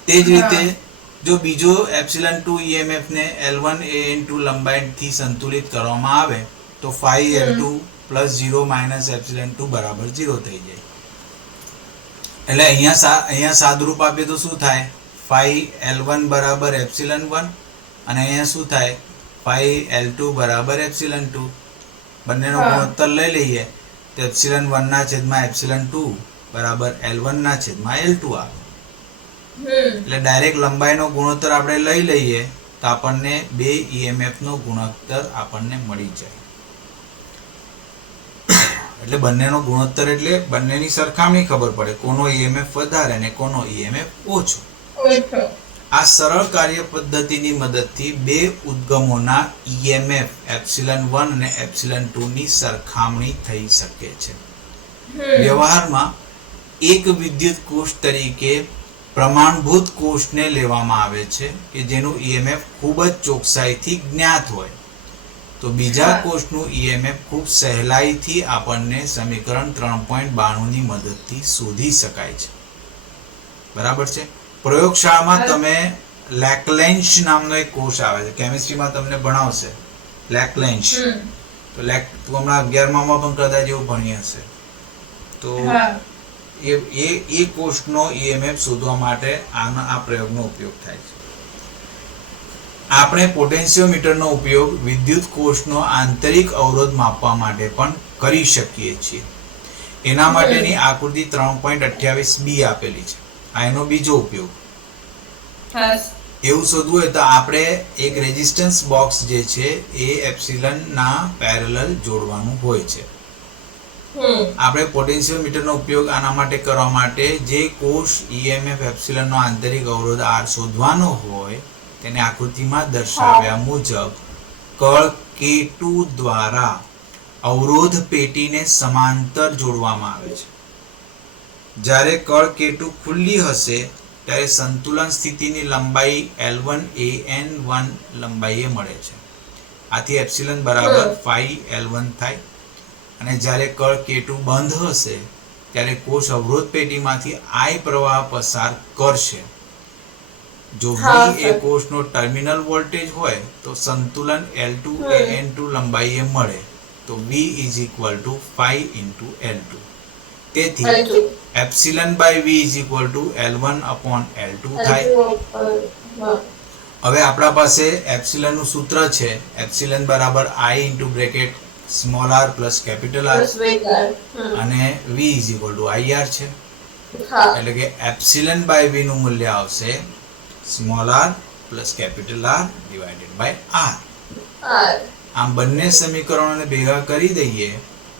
તે જ રીતે જો બીજો એપ્સિલન 2 ઈએમએફ ને L1 A(2) લંબાઈથી સંતુલિત કરવામાં આવે તો phi L2 + 0 - એપ્સિલન 2 = 0 થઈ જાય. એટલે અહીંયા સાદુરૂપ આપીએ તો શું થાય? phi L1 = એપ્સિલન 1 અને અહીંયા શું થાય? phi L2 = epsilon 2. બંનેનો ગુણોત્તર લઈ લઈએ તો એપ્સિલન 1/એપ્સિલન 2 = L1/L2 આવે. એટલે ડાયરેક્ટ લંબાઈનો ગુણોત્તર આપણે લઈ લઈએ તો આપણને બે ઈએમએફ નો ગુણોત્તર આપણને મળી જાય. એટલે બંનેનો ગુણોત્તર એટલે બંનેની સરખામણી ખબર પડે, કોનો ઈએમએફ વધારે અને કોનો ઈએમએફ ઓછો. આ સરળ કાર્ય પદ્ધતિની મદદથી બે ઉદ્ગમોના ઈએમએફ એપ્સિલન 1 અને એપ્સિલન 2 ની સરખામણી થઈ શકે છે. વ્યવહારમાં એક વિદ્યુત કોષ તરીકે પ્રમાણભૂત કોષને લેવામાં આવે છે કે જેનું ઈએમએફ ખૂબ જ ચોકસાઈથી જ્ઞાત હોય, તો બીજા કોષનું ઈએમએફ ખૂબ સહેલાઈથી આપણને સમીકરણ 3.92 ની મદદથી શોધી શકાય છે. બરાબર છે. પ્રયોગશાળામાં તમે લેક્લેન્ચ નામનો એક કોષ આવે છે, કેમિસ્ટ્રીમાં તમને ભણાવશે લેક્લેન્ચ. તો હમણાં 11મામાં પણ કદાચ એવું ભણી હશે. તો એ કોષનો ઈએમએફ શોધવા માટે આ પ્રયોગનો ઉપયોગ થાય છે. આપણે પોટેન્શિયોમીટરનો ઉપયોગ વિદ્યુત કોષનો આંતરિક અવરોધ માપવા માટે પણ કરી શકીએ છીએ. એના માટેની આકૃતિ 3.28b આપેલી છે. આ એનો બીજો ઉપયોગ. એવું શોધવું હોય તો આપણે એક રેઝિસ્ટન્સ બોક્સ જે છે એ એપ્સિલન ના પેરેલલ જોડવાનું હોય છે. આપણે પોટેન્શિયોમીટરનો ઉપયોગ આના માટે કરવા માટે જે કોષ ઈએમએફ એપ્સિલન નો આંતરિક અવરોધ R શોધવાનો હોય તેને આકૃતિમાં દર્શાવ્યા મુજબ કળ K2 દ્વારા અવરોધ પેટીને સમાંતર જોડવામાં આવે છે. જ્યારે કળ K2 ખુલ્લી હશે ત્યારે સંતુલન સ્થિતિની લંબાઈ L1 એ N1 લંબાઈએ મળે છે. આથી એપ્સિલન બરાબર 5L1 થાય. અને જ્યારે કળ K2 બંધ હશે ત્યારે કોષ અવરોધ પેટીમાંથી I પ્રવાહ પસાર કરશે. જો V એ કોષનો ટર્મિનલ વોલ્ટેજ હોય તો સંતુલન L2 એ N2 લંબાઈએ મળે તો V is equal to 5 into L2. તેથી epsilon by V is equal to L1 upon L2 થાય. હવે આપણા પાસે એપ્સિલન નું સૂત્ર છે એપ્સિલન બરાબર I into bracket small r plus capital R અને V is equal to IR છે. એટલે કે એપ્સિલન બાય V નું મૂલ્ય આવશે small r plus capital R divided by R. આમ બંને સમીકરણોને ભેગા કરી દઈએ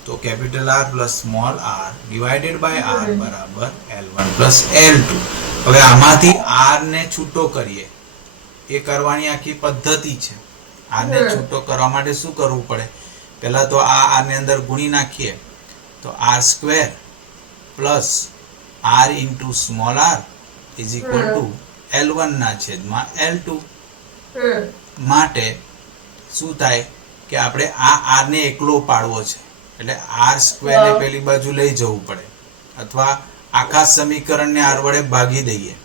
તો capital R plus small r divided by R બરાબર L1 પ્લસ L2. હવે આમાંથી R ને છૂટો કરીએ એ કરવાની આખી પદ્ધતિ છે. R ને છૂટો કરવા માટે શું કરવું પડે? પહેલા તો આ R ને અંદર ગુણી નાખીએ તો R square plus R into small r is equal two L1 ના છેદમાં L2. માટે શું થાય કે આપણે આ R ને એકલો પાડવો છે એટલે R સ્ક્વેર ને પેલી બાજુ લઈ જવું પડે અથવા આખા સમીકરણને R વડે ભાગી દઈએ.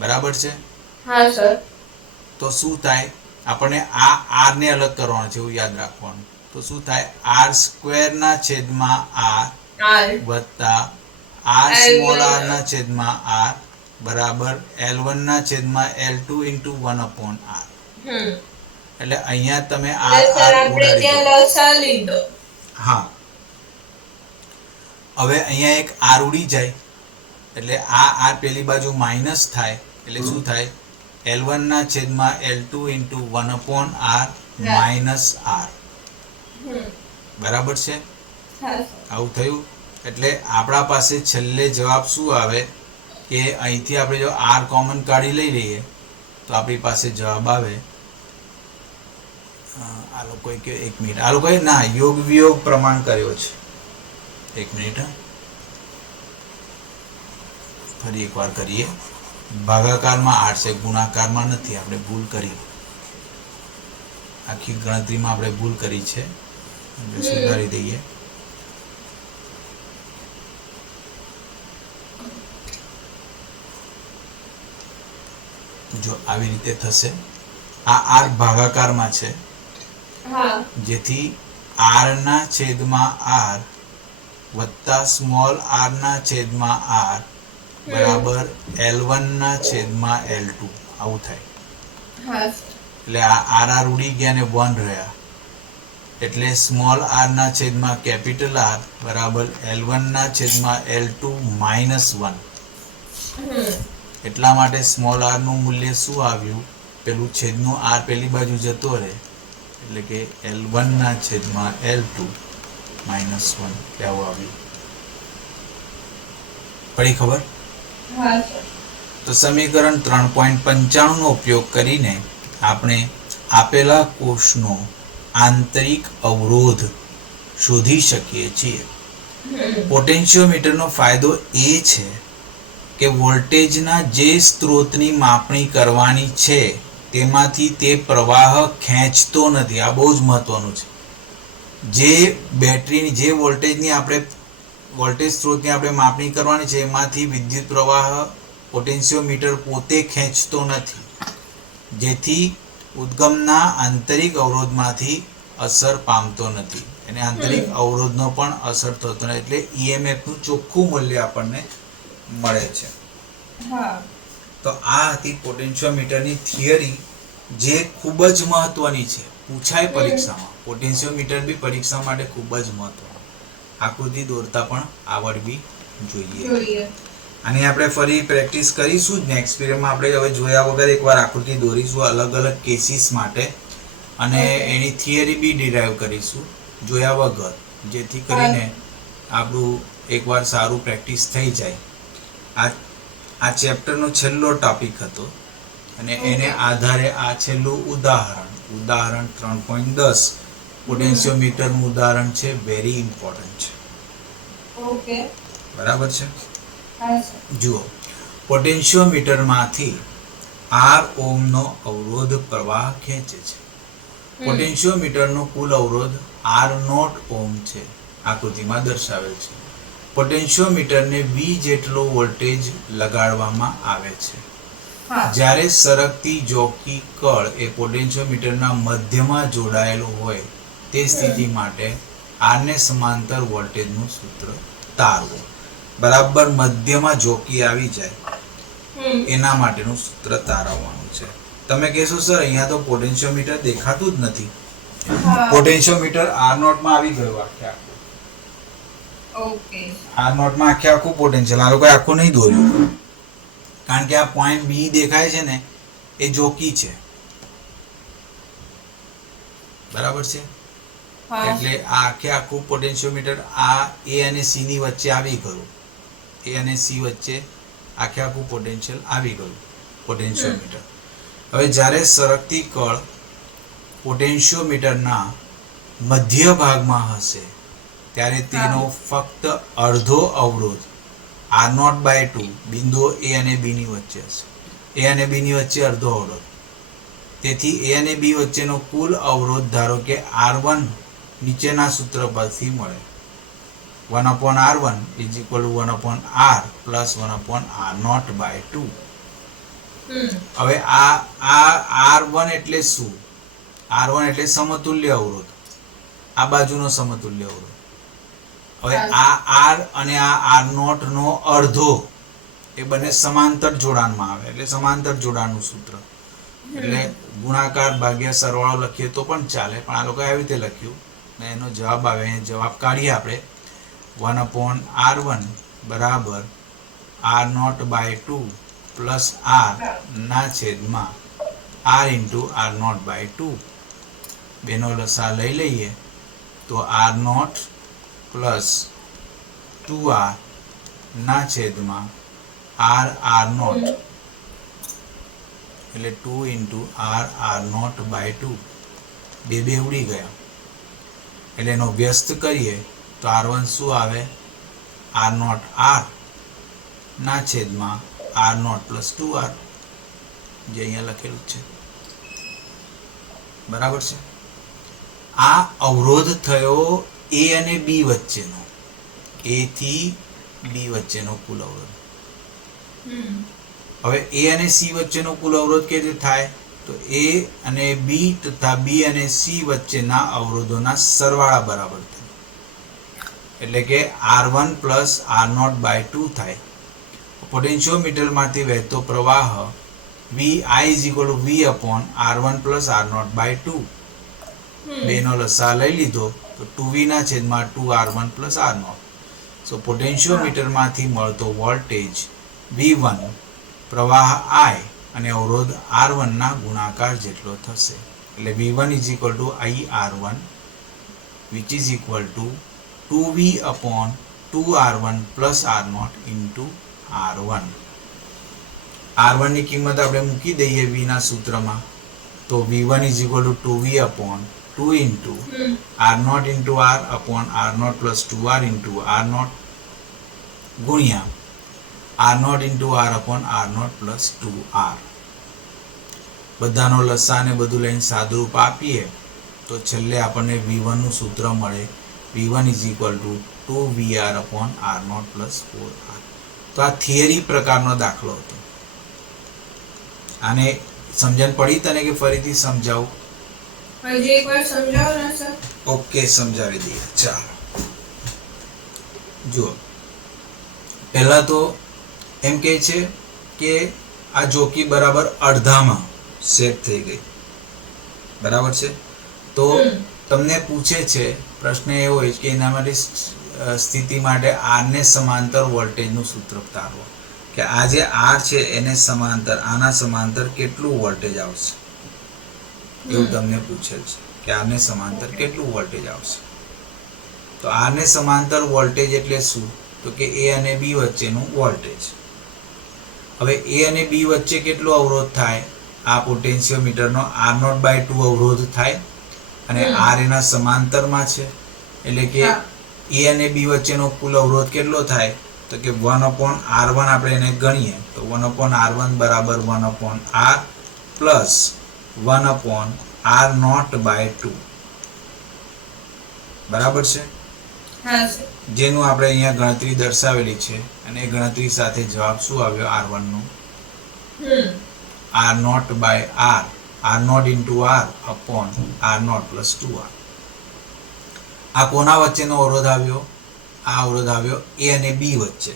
બરાબર છે? હા સર. તો શું થાય આપણે આ R ને અલગ કરવાનો છે એવું યાદ રાખવાનું. તો શું થાય R સ્ક્વેર ના છેદમાં R વત્તા R સ્મોલ r ના છેદમાં R બરાબર L1 ના છેદમાં L2 into 1 upon R. એટલે અહીંયા તમે R ઉડાડી દો. હા, હવે અહીંયા એક R ઉડી જાય એટલે આ R પેલી બાજુ માઈનસ થાય એટલે શું થાય L1 ના છેદમાં L2 into 1 upon R minus R. બરાબર છે? આવું થયું એટલે આપણા પાસે છેલ્લે જવાબ શું આવે કે અહીંથી આપણે જો R કોમન કાઢી લઈ લઈએ તો આપણી પાસે જવાબ આવે આ લોકોએ કે 1 મિનિટ આ લોકોએ ના યોગ વિયોગ પ્રમાણ કર્યો છે. 1 મિનિટ ફરી એકવાર કરીએ. ભાગાકારમાં 8 છે ગુણાકારમાં નથી. આપણે ભૂલ કરી આખી ગણતરીમાં આપણે ભૂલ કરી છે એટલે સુધારી દઈએ. જો આવી રીતે થશે આ R ભાગાકારમાં છે જેથી R ના છેદમાં R વત્તા સ્મોલ r ના છેદમાં R બરાબર L1 ના છેદમાં L2 આવું થાય. એટલે આ R ઉડી ગયા ને 1 રહ્યા એટલે સ્મોલ r ના છેદમાં કેપિટલ R બરાબર L1 ના છેદમાં L2 માઈનસ 1. એટલા માટે સ્મોલ r નું મૂલ્ય શું આવ્યું? પેલું છેદનું R પેલી બાજુ જતો રહે એટલે કે L1 ના છેદમાં L2 માઈનસ 1 એટલે આવું આવ્યું. પડી ખબર? તો સમીકરણ 3.95 નો ઉપયોગ કરીને આપણે આપેલા કોષનો આંતરિક અવરોધ શોધી શકીએ છીએ. પોટેન્શિયોમીટરનો ફાયદો એ છે કે વોલ્ટેજના જે સ્ત્રોતની માપણી કરવાની છે તેમાંથી તે પ્રવાહ ખેંચતો નથી. આ બહુ જ મહત્વનું છે. જે બેટરીની જે વોલ્ટેજ સ્ત્રોતની આપણે માપણી કરવાની છે એમાંથી વિદ્યુત પ્રવાહ પોટેન્શિયોમીટર પોતે ખેંચતો નથી જેથી ઉદ્ગમના આંતરિક અવરોધમાંથી અસર પામતો નથી અને આંતરિક અવરોધનો પણ અસર થતો નથી એટલે EMF નું ચોખ્ખું મૂલ્ય આપણને મળે છે. તો આ હતી પોટેન્શિયોમીટરની થિયરી જે ખૂબ જ મહત્વની છે. પૂછાય પરીક્ષામાં. પોટેન્શિયોમીટર બી પરીક્ષા માટે ખૂબ જ મહત્વનું. આકૃતિ દોરતા પણ આવડવી જોઈએ. અને આપણે ફરી પ્રેક્ટિસ કરીશું જ નેક્સ્ટ પીરિયડમાં. આપણે હવે જોયા વગર એકવાર આકૃતિ દોરીશું અલગ અલગ કેસીસ માટે અને એની થિયરી બી ડિરાઈવ કરીશું જોયા વગર જેથી કરીને આપણું એકવાર સારું પ્રેક્ટિસ થઈ જાય. આ ચેપ્ટરનો છેલ્લો ટોપિક હતો અને એને આધારે આ છેલ્લું ઉદાહરણ 3.10 પોટેન્શિયોમીટરનું ઉદાહરણ છે. વેરી ઇમ્પોર્ટન્ટ છે. બરાબર છે? જુઓ પોટેન્શિયોમીટરમાંથી R ઓહ્મનો અવરોધ પ્રવાહ ખેંચે છે. પોટેન્શિયોમીટરનો કુલ અવરોધ R0 ઓહ્મ છે, આકૃતિમાં દર્શાવેલ છે. પોટેન્શિયોમીટરને V જેટલો વોલ્ટેજ લગાડવામાં આવે છે. જ્યારે સરકતી જોકી કળ એ પોટેન્શિયોમીટરના મધ્યમાં જોડાયેલો હોય તે સ્થિતિ માટે R ને સમાંતર વોલ્ટેજનું સૂત્ર તારવો. બરાબર મધ્યમાં જોકી આવી જાય એના માટેનું સૂત્ર તારવવાનું છે. તમે કહેશો સર અહીંયા તો પોટેન્શિયોમીટર દેખાતું જ નથી. પોટેન્શિયોમીટર R0 માં આવી ગયું આખે આખું. ઓકે. R0 માં આખે આખું પોટેન્શિયલ આ લોકોએ આખું નહીં દોર્યું, કારણ કે આ પોઈન્ટ B દેખાય છે ને એ જોકી છે, બરાબર છે. એટલે આ આખે આખું પોટેન્શિયોમીટર આ A અને C ની વચ્ચે આવી ગયું. A અને C વચ્ચે આખે આખું પોટેન્શિયલ આવી ગયું પોટેન્શિયોમીટર. હવે જ્યારે સરકતી કળ પોટેન્શિયોમીટરના મધ્ય ભાગમાં હશે ત્યારે તેનો ફક્ત અડધો અવરોધ R0/2 બિંદુઓ A અને B ની વચ્ચે હશે. A અને B ની વચ્ચે અડધો અવરોધ. તેથી A અને B વચ્ચેનો કુલ અવરોધ ધારો કે R1 નીચેના સૂત્ર પરથી મળે, 1/R1 = 1/R + 1/R0/2. હવે આ R1 એટલે શું? R1 એટલે સમતુલ્ય અવરોધ, આ બાજુનો સમતુલ્ય અવરોધ. હવે આ R અને આ R0 નો અડધો એ બંને સમાંતર જોડાણમાં આવે એટલે સમાંતર જોડાણનું સૂત્ર. એટલે ગુણાકાર ભાગ્યા સરવાળો લખીએ તો પણ ચાલે, પણ આ લોકો આવી રીતે લખ્યું ને એનો જવાબ આવે. જવાબ કાઢીએ આપણે. 1/R1 બરાબર R0/2 પ્લસ R ના છેદમાં R × R0/2. બેનો લસા લઈ લઈએ તો R0 પ્લસ 2R ના છેદમાં R0 એટલે 2 × R0/2. બે ઉડી ગયા એટલે એનો વ્યસ્ત કરીએ તો R1 શું આવે? R0R ના છેદમાં R0 + 2R, જે અહીંયા લખેલું છે, બરાબર છે. આ અવરોધ થયો A અને B વચ્ચેનો, A થી B વચ્ચેનો કુલ અવરોધ. હવે A અને C વચ્ચેનો કુલ અવરોધ કેવી રીતે થાય? તો A અને B તથા B અને C વચ્ચેના અવરોધોના સરવાળા બરાબર થાય, એટલે કે R1 + R0/2 થાય. પોટેન્શિયોમીટરમાંથી વહેતો પ્રવાહ VI = V/R1 + R0/2. બેનો લસા લઈ લીધો તો 2V ના છેદમાં 2R1 + R0. સો પોટેન્શિયોમીટરમાંથી મળતો વોલ્ટેજ V1 પ્રવાહ I અને અવરોધ R1 ના ગુણાકાર જેટલો થશે. એટલે V1 = IR1 which is equal to 2V/2R1 + R0 into R1. R1 ની કિંમત આપણે મૂકી દઈએ V ના સૂત્રમાં તો V1 = 2V/2 into R0 into R/R0 + 2R into R0 ગુણ્યા R0 into R/R0 + 2R. બધાનો લસા ને બધું લઈને સાદુરૂપ આપીએ તો છેલ્લે આપણને V1 નું સૂત્ર મળે. V1 = 2VR/R0 + 4R. તો આ થિયરી પ્રકારનો દાખલો હતો. આને સમજણ પડી તને કે ફરીથી સમજાવું? હજી એકવાર સમજાવો ને સર. ઓકે, સમજાવી દઈએ. ચાલો જુઓ, પહેલા તો એમ કહે છે કે આ જોકી બરાબર અડધામાં સેટ થઈ ગઈ, બરાબર છે. તો તમને પૂછે છે, પ્રશ્ન એવો હોય કે એના માટે સ્થિતિ માટે R ને સમાંતર વોલ્ટેજનું સૂત્ર તારવો, કે આ જે R છે એને સમાંતર, આના સમાંતર કેટલું વોલ્ટેજ આવશે એવું તમને પૂછેલ છે કે R ને સમાંતર કેટલું વોલ્ટેજ આવશે. તો R ને સમાંતર વોલ્ટેજ એટલે શું? તો કે A અને B વચ્ચેનું વોલ્ટેજ. હવે A અને B વચ્ચે કેટલો અવરોધ થાય? આ પોટેન્શિયોમીટરનો R0/2 અવરોધ થાય અને R એના સમાંતરમાં છે એટલે કે A અને B વચ્ચેનો કુલ અવરોધ કેટલો થાય? તો કે 1/r1 આપણે એને ગણીએ તો 1/r1 બરાબર 1/r પ્લસ 1/r0/2 બરાબર છે. જેનું આપણે અહીંયા ગણતરી દર્શાવેલી છે અને એ ગણતરી સાથે જવાબ શું આવ્યો r1 નો r0/r r0 into r upon r0 plus 2r. આ કોના વચ્ચેનો અવરોધ આવ્યો? આ અવરોધ આવ્યો a અને b વચ્ચે.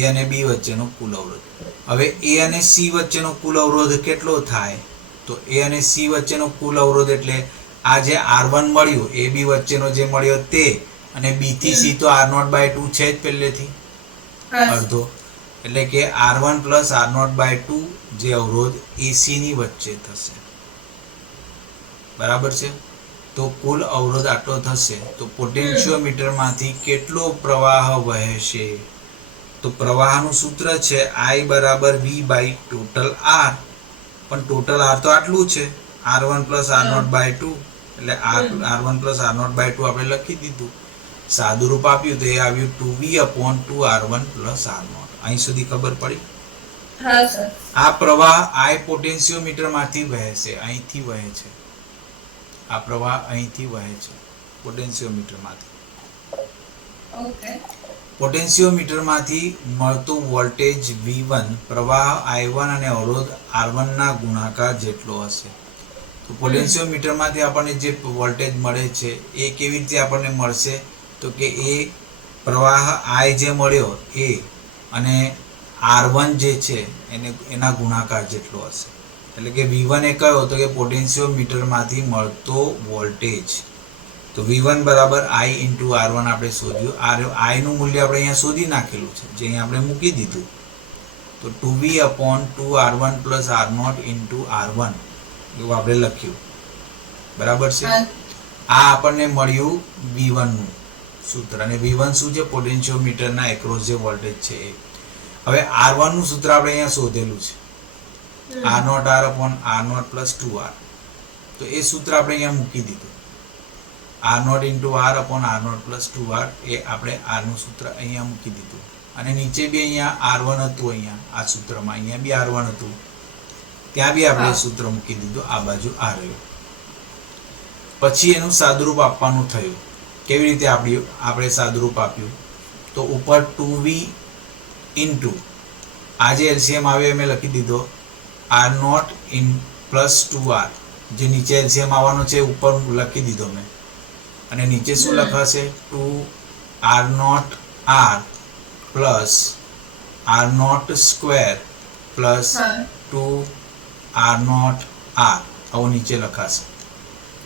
a અને b વચ્ચેનો કુલ અવરોધ. હવે a અને c વચ્ચેનો કુલ અવરોધ કેટલો થાય? તો a અને c વચ્ચેનો કુલ અવરોધ એટલે આ જે r1 મળ્યું a b વચ્ચેનો જે મળ્યો તે, અને b થી c તો r0/2 છે જ પહેલેથી અડધો, એટલે કે r1 plus r0/2 જે અવરોધ ac ની વચ્ચે થશે. બરાબર છે. તો કુલ અવરોધ આટલો થશે. તો પોટેન્શિયોમીટર માંથી કેટલો પ્રવાહ વહેશે? તો પ્રવાહનું સૂત્ર છે I બરાબર v બાય ટોટલ r, પણ ટોટલ r તો આટલું છે r1 plus r0/2, એટલે r1 plus r0/2 આપણે લખી દીધું. સાદું રૂપ આપ્યું તો એ આવ્યું 2v/2r1 plus r0. અહીં સુધી ખબર પડી? હા સર. આ પ્રવાહ I પોટેન્શિયોમીટર માંથી વહે છે, અહીંથી વહે છે. આ પ્રવાહ અહીંથી વહે છે પોટેન્શિયોમીટર માંથી. ઓકે. પોટેન્શિયોમીટર માંથી મળતું વોલ્ટેજ V1 પ્રવાહ I1 અને અવરોધ R1 ના ગુણાકાર જેટલો હશે. તો પોટેન્શિયોમીટર માંથી આપણને જે વોલ્ટેજ મળે છે એ કેવી રીતે આપણને મળશે? તો કે એ પ્રવાહ I જે મળ્યો એ અને R1 જે છે એના ગુણાકાર જેટલો હશે. એટલે કે V1 એ કયો? તો કે પોટેન્શિયોમીટર માંથી મળતો વોલ્ટેજ. તો V1 બરાબર I into R1 આપણે શોધ્યું. I નું મૂલ્ય આપણે અહીંયા શોધી નાખેલું છે, જે અહીંયા આપણે મૂકી દીધું. તો 2v/2r1 plus r0 into r1 એવું આપણે લખ્યું. બરાબર છે. આ આપણને મળ્યું V1 નું સૂત્ર, અને V1 શું છે? પોટેન્શિયોમીટરના એક્રોસ જે વોલ્ટેજ છે એ. હવે R1 નું સૂત્ર આપણે અહીંયા શોધેલું છે r0r upon r0 plus 2r. તો એ સૂત્ર આપણે અહીંયા મૂકી દીધું. r0 into r upon r0 plus 2r એ આપણે r નું સૂત્ર અહીંયા મૂકી દીધું. અને નીચે બી અહીંયા r1 હતું, અહીંયા આ સૂત્રમાં અહીંયા બી r1 હતું, ત્યાં બી આપણે સૂત્ર મૂકી દીધું. આ બાજુ આ રહ્યું. પછી એનું સાદુરૂપ આપવાનું થયું. કેવી રીતે આપણે સાદુરૂપ આપ્યું? તો ઉપર 2v into આ જે એલસીએમ આવ્યો એ મેં લખી દીધો r0 in plus 2r. જે નીચે એલસીએમ આવવાનો છે ઉપર લખી દીધો મેં. અને નીચે શું લખાશે? 2r0r plus r0 square plus 2r0r આવું નીચે લખાશે.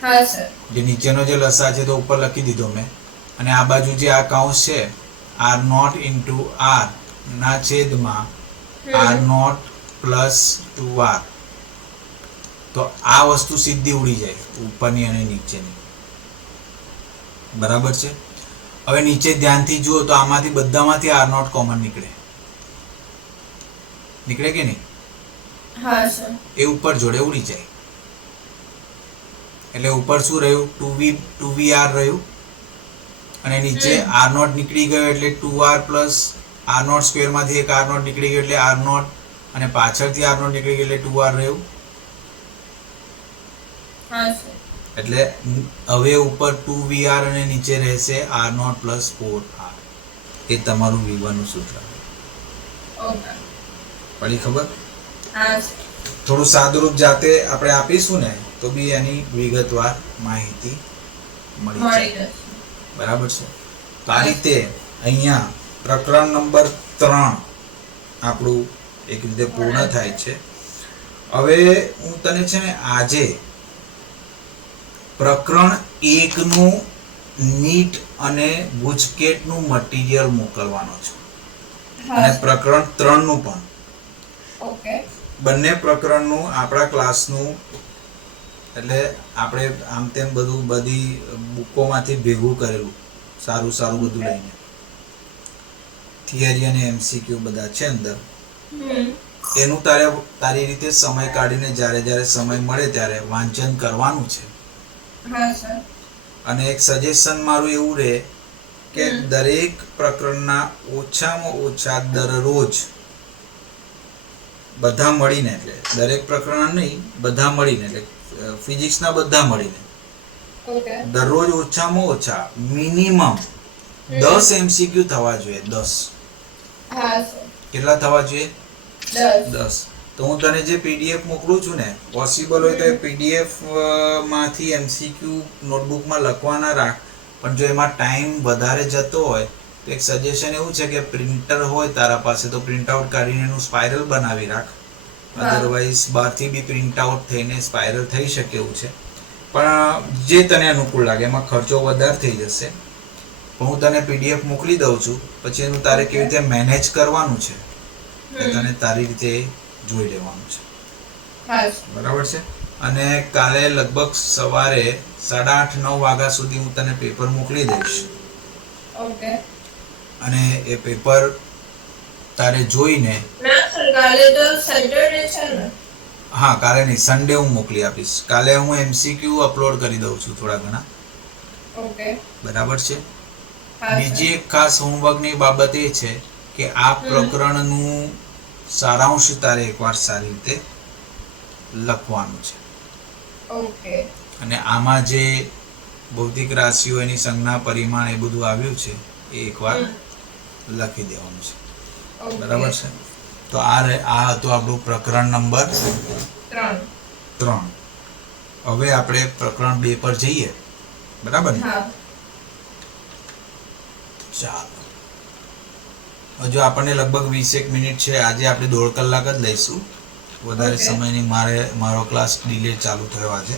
હા સર. જે નીચેનો જે લસા છે તો ઉપર લખી દીધો મેં. અને આ બાજુ જે આ કૌંસ છે r0 into r ના છેદમાં r0 plus 2r. તો આ વસ્તુ સીધી ઉડી જાય ઉપરની અને નીચેની. બરાબર છે. હવે નીચે ધ્યાનથી જુઓ તો આમાંથી બધામાંથી r0 કોમન નીકળે કે નહીં? હા સર. એ ઉપર જોડે ઉડી જાય. એટલે ઉપર શું રહ્યું? 2vr રહ્યું, અને નીચે r0 નીકળી ગયો એટલે 2r plus r0 સ્ક્વેર માંથી એક r0 નીકળી ગયો એટલે r0, અને પાછળથી r0 નીકળી ગયો એટલે 2r રહ્યું. હા સર. એટલે હવે ઉપર 2vr અને નીચે રહેશે r0 plus 4r. એ તમારું V1 નું સૂત્ર. ઓકે. પડી ખબર? હા. થોડું સાદુરૂપ જાતે આપણે આપીશું ને તો બી એની વિગતવાર માહિતી મળી જાય. બરાબર છે. તો આ રીતે અહીંયા પ્રકરણ નંબર 3 આપણું એક રીતે પૂર્ણ થાય છે. હવે હું તને છે ને આજે પ્રકરણ 1 નું નીટ અને ગુજકેટ નું મટીરીયલ મોકલવાનો છું, અને પ્રકરણ 3 નું પણ. ઓકે. બંને પ્રકરણનું આપણા ક્લાસનું, એટલે આપણે આમ તેમ બધું બધી બુકોમાંથી ભેગું કરેલું, સારું સારું બધું લઈને. થિયરી અને એમસીક્યુ બધા છે અંદર. એનું તારી રીતે સમય કાઢીને જ્યારે સમય મળે ત્યારે વાંચન કરવાનું છે. હા સર. અને એક સજેશન મારું એવું રહે કે દરેક પ્રકરણના ઓછામાં ઓછા દરરોજ બધા મળીને, એટલે દરેક પ્રકરણ નહીં, બધા મળીને, એટલે ફિઝિક્સના બધા મળીને દરરોજ ઓછામાં ઓછા મિનિમમ 10 MCQ થવા જોઈએ. 10 કેટલા થવા જોઈએ? 10. તો હું તને જે PDF મોકલું છું ને, પોસિબલ હોય તો એ PDF માંથી MCQ નોટબુકમાં લખવાના રાખ. પણ જો એમાં ટાઈમ વધારે જતો હોય તો એક સજેશન એવું છે કે પ્રિન્ટર હોય તારા પાસે તો પ્રિન્ટ આઉટ કાઢીને એનું સ્પાઇરલ બનાવી રાખ. અધરવાઇઝ બહારથી બી પ્રિન્ટ આઉટ થઈને સ્પાઇરલ થઈ શકે એવું છે. પણ જે તને અનુકૂળ લાગે, એમાં ખર્ચો વધારે થઈ જશે. પણ હું તને PDF મોકલી દઉં છું, પછી એનું તારે કેવી રીતે મેનેજ કરવાનું છે એ તને તારી રીતે જોઈ લેવાનું છે. બરાબર છે? અને કાલે લગભગ સવારે 8:30-9 વાગ્યા સુધી હું તને પેપર મોકલી દઈશ. અને એ પેપર તારે જોઈને, હા કાલે નહીં, સન્ડે હું મોકલી આપીશ. કાલે હું MCQ અપલોડ કરી દઉં છું થોડા ઘણા. બરાબર છે? બીજી એક ખાસ હોમવર્કની બાબત એ છે કે આ પ્રકરણનું સારાંશ તારે એકવાર સારી રીતે લખવાનું છે. અને આમાં જે ભૌતિક રાશિઓ, એની સંજ્ઞા, પરિમાણ એ બધું આવ્યું છે એ એકવાર લખી દેવાનું છે. બરાબર છે? તો આ હતું આપણું પ્રકરણ નંબર 3. હવે આપણે પ્રકરણ 2 પર જઈએ. બરાબર ને? ચાલો, હજુ આપણને લગભગ 20 મિનિટ છે. આજે આપણે 1.5 કલાક જ લઈશું, વધારે સમયની. મારો ક્લાસ ડિલે ચાલુ થયો આજે.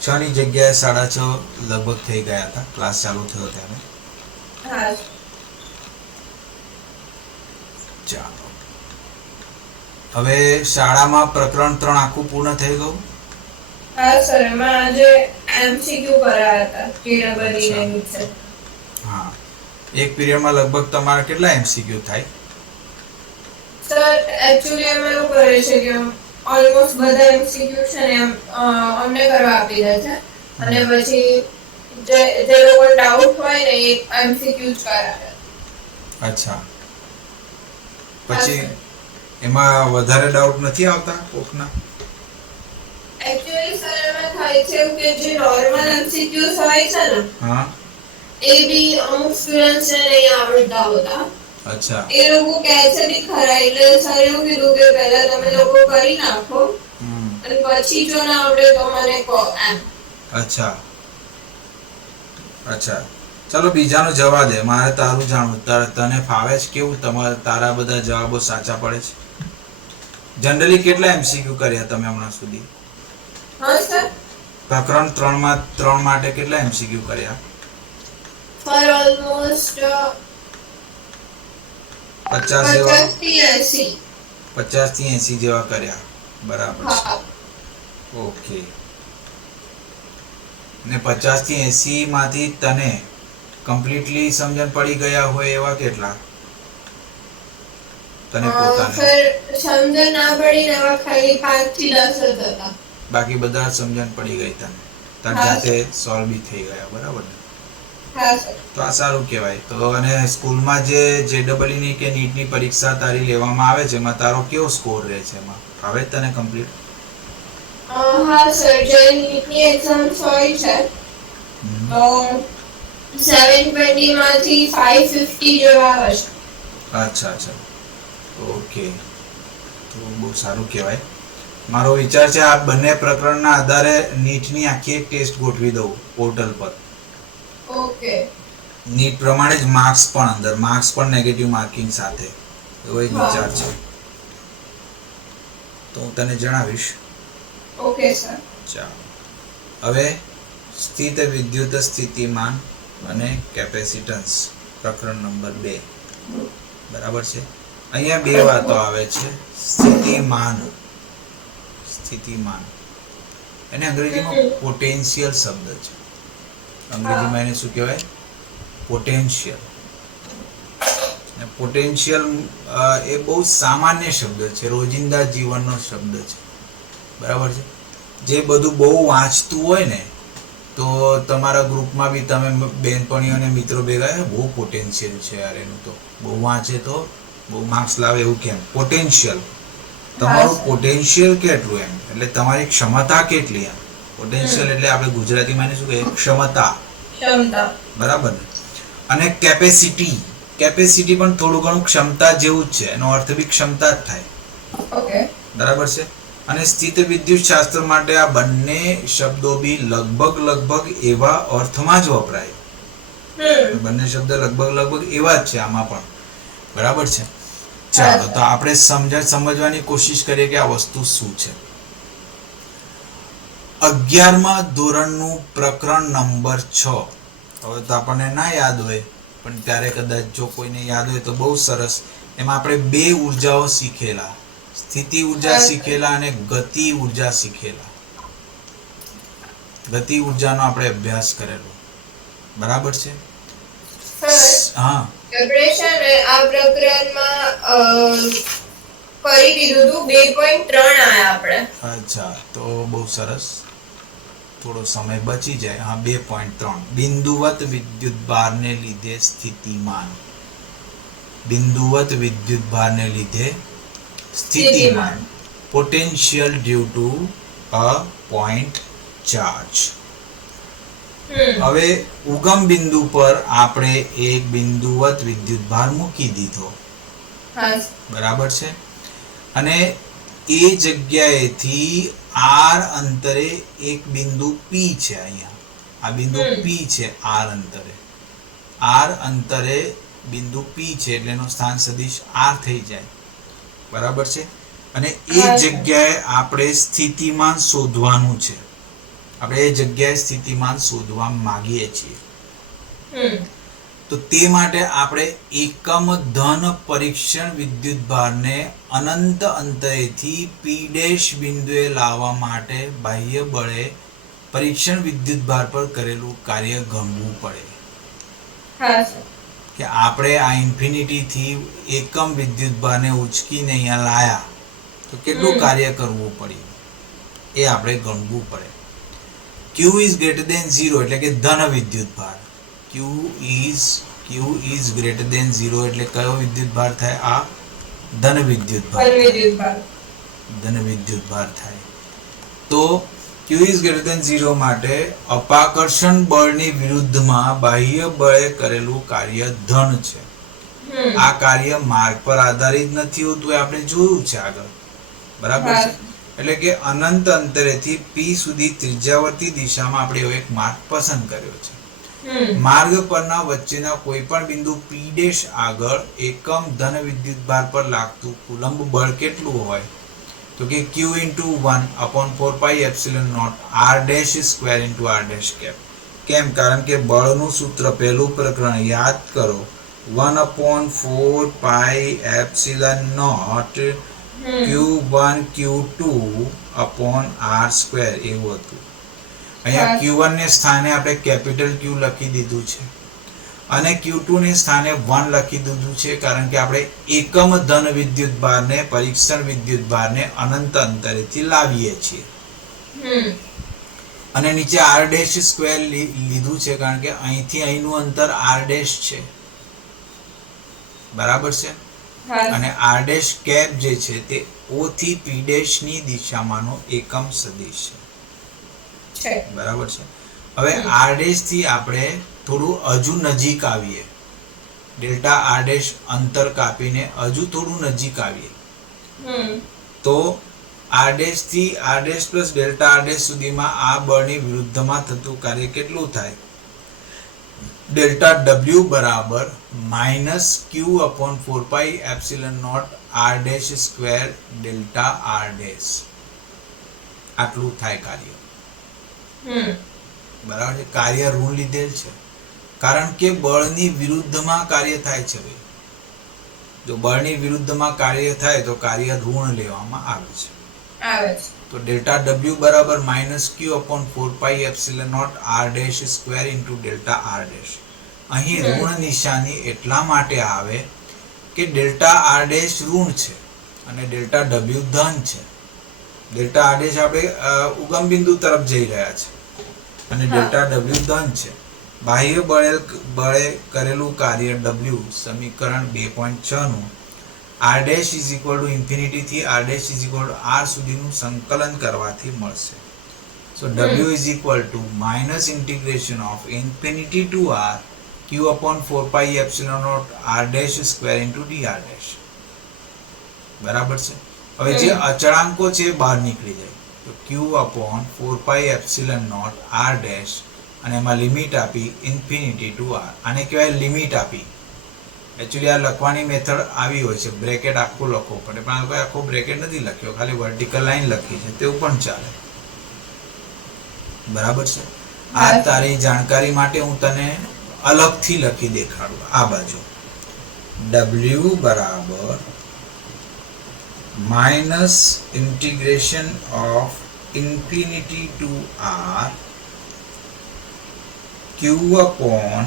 6 ની જગ્યાએ 6:30 લગભગ થઈ ગયા હતા ક્લાસ ચાલુ થયો ત્યારે. ચાલો, હવે શાળામાં પ્રકરણ 3 આખું પૂર્ણ થઈ ગયું. હા, એક પીરિયડમાં લગભગ તમારા કેટલા MCQ થાય? સર એક્ચ્યુઅલી અમે એવું કરે છે કે ઓલમોસ્ટ બધા MCQ છે ને અમને કરવા આપી દે છે, અને પછી જે લોકો ડાઉટ હોય ને એ MCQ જ કરાવે. અચ્છા, પછી એમાં વધારે ડાઉટ નથી આવતા કોકના? એક્ચ્યુઅલી સર એમાં થાય છે કે જે નોર્મલ MCQs હોય છે ને, હા, એ બી અમુક સ્ટુડન્ટ્સ ને નહીં આવડતા હોતા. અચ્છા, એ લોકો કહે છે બી ખરા, એટલે સર એવું કીધું કે પહેલા તમે લોકો કરી નાખો અને પછી જો ના આવડે તો મને કહો એમ. અચ્છા અચ્છા, ચાલો બીજાનો જવા દે, મારે તારું જાણવું. તને ફાવે છે કેવું? તારા બધા જવાબો સાચા પડે છે? જનરલી કેટલા MCQ કર્યા તમે હમણાં સુધી? હા સર, પ્રકરણ 3 માટે કેટલા MCQ કર્યા? ફોર ઓલમોસ્ટ 50 જેવા? 50 થી 80 જેવા કર્યા. બરાબર છે. ઓકે. ને 50 થી 80 માંથી તને કમ્પ્લીટલી સમજણ પડી ગયા હોય એવા કેટલા? તને પોતાને સમજણ ના પડી ને એવા ખાલી 5 થી 10 જ હતા. બાકી બધા સમજણ પડી ગઈ તને? તને જાતે સોલ્વ બી થઈ ગયા. બરાબર ને? હા સર. તો આ સારું કહેવાય. તો અને સ્કૂલમાં જે JEE ની કે નીટ ની પરીક્ષા તારી લેવામાં આવે છે, એમાં તારો કેવો સ્કોર રહે છે? એમાં આવે તને કમ્પ્લીટ? હા સર, જે નીટની એક્ઝામ્સ હોય છે તો 720 માંથી 550 જેવા આવે છે. અચ્છા અચ્છા, ઓકે. તો બહુ સારું કહેવાય. મારો વિચાર છે આ બંને પ્રકરણના આધારે નીટની આખી એક ટેસ્ટ ગોઠવી દઉં પોર્ટલ પર. ઓકે. નીટ પ્રમાણે જ માર્ક્સ પણ નેગેટિવ માર્કિંગ સાથે, એવો એક વિચાર છે. તો હું તને જણાવીશ. Okay sir. ચાલો, હવે સ્થિત વિદ્યુત સ્થિતિમાન અને કેપેસિટન્સ પ્રકરણ નંબર 2. બરાબર છે? અહીંયા 2 વાતો આવે છે. સ્થિતિમાન એને અંગ્રેજીમાં પોટેન્શિયલ શબ્દ છે. અંગ્રેજીમાં એને શું કહેવાય? પોટેન્શિયલ. પોટેન્શિયલ એ બહુ સામાન્ય શબ્દ છે, રોજિંદા જીવનનો શબ્દ છે. બરાબર છે? જે બધું બહુ વાંચતું હોય ને તો તમારા ગ્રુપમાં બી તમે બેનપણીઓ અને મિત્રો ભેગા બહુ પોટેન્શિયલ છે યાર એનું, તો બહુ વાંચે તો બહુ માર્ક્સ લાવે એવું કેમ? પોટેન્શિયલ, તમારું પોટેન્શિયલ કેટલું એમ, એટલે તમારી ક્ષમતા કેટલી એમ. પોટેન્શિયલ એટલે આપણે ગુજરાતીમાં શું કહીએ? ક્ષમતા. બરાબર ને? અને કેપેસિટી, કેપેસિટી પણ થોડું ઘણું ક્ષમતા જેવું જ છે, એનો અર્થ બી ક્ષમતા જ થાય. બરાબર છે. અને સ્થિત વિદ્યુત શાસ્ત્ર માટે આ બંને શબ્દો બી લગભગ એવા અર્થમાં જ વપરાય. બંને શબ્દ લગભગ એવા જ છે આમાં પણ. બરાબર છે. ચાલો તો આપણે સમજવાની કોશિશ કરીએ કે આ વસ્તુ શું છે. 11મા ધોરણનું પ્રકરણ નંબર 6. હવે તો આપણને ના યાદ હોય, પણ ત્યારે કદાચ જો કોઈને યાદ હોય તો બહુ સરસ. એમાં આપણે 2 ઉર્જાઓ શીખેલા, સ્થિતિ ઉર્જા શીખેલા અને ગતિ ઉર્જા શીખેલા. ગતિ ઉર્જાનો આપણે અભ્યાસ કરેલો. બરાબર છે. હા, આપણે છે ને આ પ્રકરણમાં કરી દીધું હતું 2.3 આયા આપણે. અચ્છા, તો બહુ સરસ. થોડો સમય બચી જાય. હા, 2.3 બિંદુવત વિદ્યુતભારને લીધે સ્થિતિમાન. બિંદુવત વિદ્યુતભારને લીધે સ્થિતિમાન. Potential due to a point charge. હવે ઉગમ બિંદુ પર આપણે એક બિંદુવત વિદ્યુતભાર મૂકી દીધો. બરાબર છે. અને એ જગ્યાએથી r અંતરે એક બિંદુ p છે. અહીંયા આ બિંદુ p છે. r અંતરે બિંદુ p છે એટલે એનો સ્થાન સદિશ r થઈ જાય. બરાબર છે. અને એ જગ્યાએ આપણે સ્થિતિમાન શોધવાનું છે. આપણે એ જગ્યાએ સ્થિતિમાન શોધવા માંગીએ છીએ. તો તે માટે આપણે એકમ ધન પરીક્ષણ વિદ્યુતભારને અનંત અંતરેથી p' બિંદુએ લાવવા માટે બાહ્ય બળે પરીક્ષણ વિદ્યુતભાર પર કરેલું કાર્ય ગણવું પડે. કે આપણે આ ઇન્ફિનિટી થી એકમ વિદ્યુતભારને ઉચકીને અહીંયા લાયા તો કેટલું કાર્ય કરવું પડ્યું એ આપણે ગણવું પડે. Q is greater than 0 એટલે કે ધન વિદ્યુતભાર. Q is greater than 0 એટલે કયો વિદ્યુતભાર થાય? આ ધન વિદ્યુતભાર થાય. તો Q is greater than 0 માટે અપાકર્ષણ બળની વિરુદ્ધમાં બાહ્ય બળે કરેલું કાર્ય ધન છે. આ કાર્ય માર્ગ પર આધારિત નથી હોતું, આપણે જોયું છે આગળ. બરાબર છે. એટલે કે અનંત અંતરેથી p સુધી ત્રિજ્યાવર્તી દિશામાં આપણે એવો એક માર્ગ પસંદ કર્યો છે. માર્ગ પરના વચ્ચેના કોઈ પણ બિંદુ p' આગળ એકમ ધન વિદ્યુતભાર પર લાગતું કુલંબ બળ કેટલું હોય? તો કે Q × 1/4πε0 r' r'. કેમ? કારણ કે બળનું સૂત્ર પહેલું પ્રકરણ યાદ કરો. 1/4πε0 Q1 Q2 r² એવું હતું. અહીંયા Q1 ને સ્થાને આપણે કેપિટલ Q લખી દીધું છે અને Q2 ને સ્થાને 1 લખી દીધું છે, કારણ કે આપણે એકમ ધન વિદ્યુતભારને પરીક્ષણ વિદ્યુતભારને અનંત અંતરેથી લાવીએ છીએ. અને નીચે r' લીધું છે કારણ કે અહીંથી અહીંનું અંતર r' છે. બરાબર છે. અને r' જે છે તે O થી p' ની દિશામાંનો એકમ સદિશ છે. બરાબર છે. હવે r' થી આપણે થોડું હજુ નજીક આવીએ. ડેલ્ટા r' અંતર કાપીને હજુ થોડું નજીક આવીએ તો r' થી r' પ્લસ ડેલ્ટા r' સુધીમાં આ બળની વિરુદ્ધમાં થતું કાર્ય કેટલું થાય? ડેલ્ટા W બરાબર -Q/4πε0 r'² ડેલ્ટા r'. આટલું થાય કાર્ય. બરાબર છે. કાર્ય ઋણ લીધેલ છે કારણ કે બળની વિરુદ્ધમાં કાર્ય થાય છે. જો બળની વિરુદ્ધમાં કાર્ય થાય તો કાર્ય ઋણ લેવામાં આવે છે. તો ડેલ્ટા W બરાબર -Q/4πε0 r'² ડેલ્ટા r'. અહીં ઋણ નિશાની એટલા માટે આવે કે ડેલ્ટા r' ઋણ છે અને ડેલ્ટા W ધન છે. ડેલ્ટા r' આપણે ઉગમ બિંદુ તરફ જઈ રહ્યા છે અને ડેલ્ટા ડબલ્યુ ધન છે. બાહ્ય બળે કરેલું કાર્ય W સમીકરણ 2.6 નું r dash is equal to infinity થી r dash is equal to r સુધીનું સંકલન કરવાથી મળશે. So W is equal to minus integration of infinity to r q upon 4 pi epsilon naught r dash square into dr dash. બરાબર છે. હવે જે અચળાંકો છે બહાર નીકળી જાય તો q upon 4 pi epsilon naught r dash અને એમાં લિમિટ આપી ઇન્ફિનિટી ટુ r. આને કહેવાય લિમિટ આપી. એકચ્યુઅલી આ લખવાની મેથડ આવી હોય છે, બ્રેકેટ આખું લખવું પડે, પણ આ લોકોએ આખો બ્રેકેટ નથી લખ્યો, ખાલી વર્ટિકલ લાઈન લખી છે, તેવું પણ ચાલે. બરાબર છે. આ તારી જાણકારી માટે હું તને અલગથી લખી દેખાડું. આ બાજુ w બરાબર minus integration of infinity to r q upon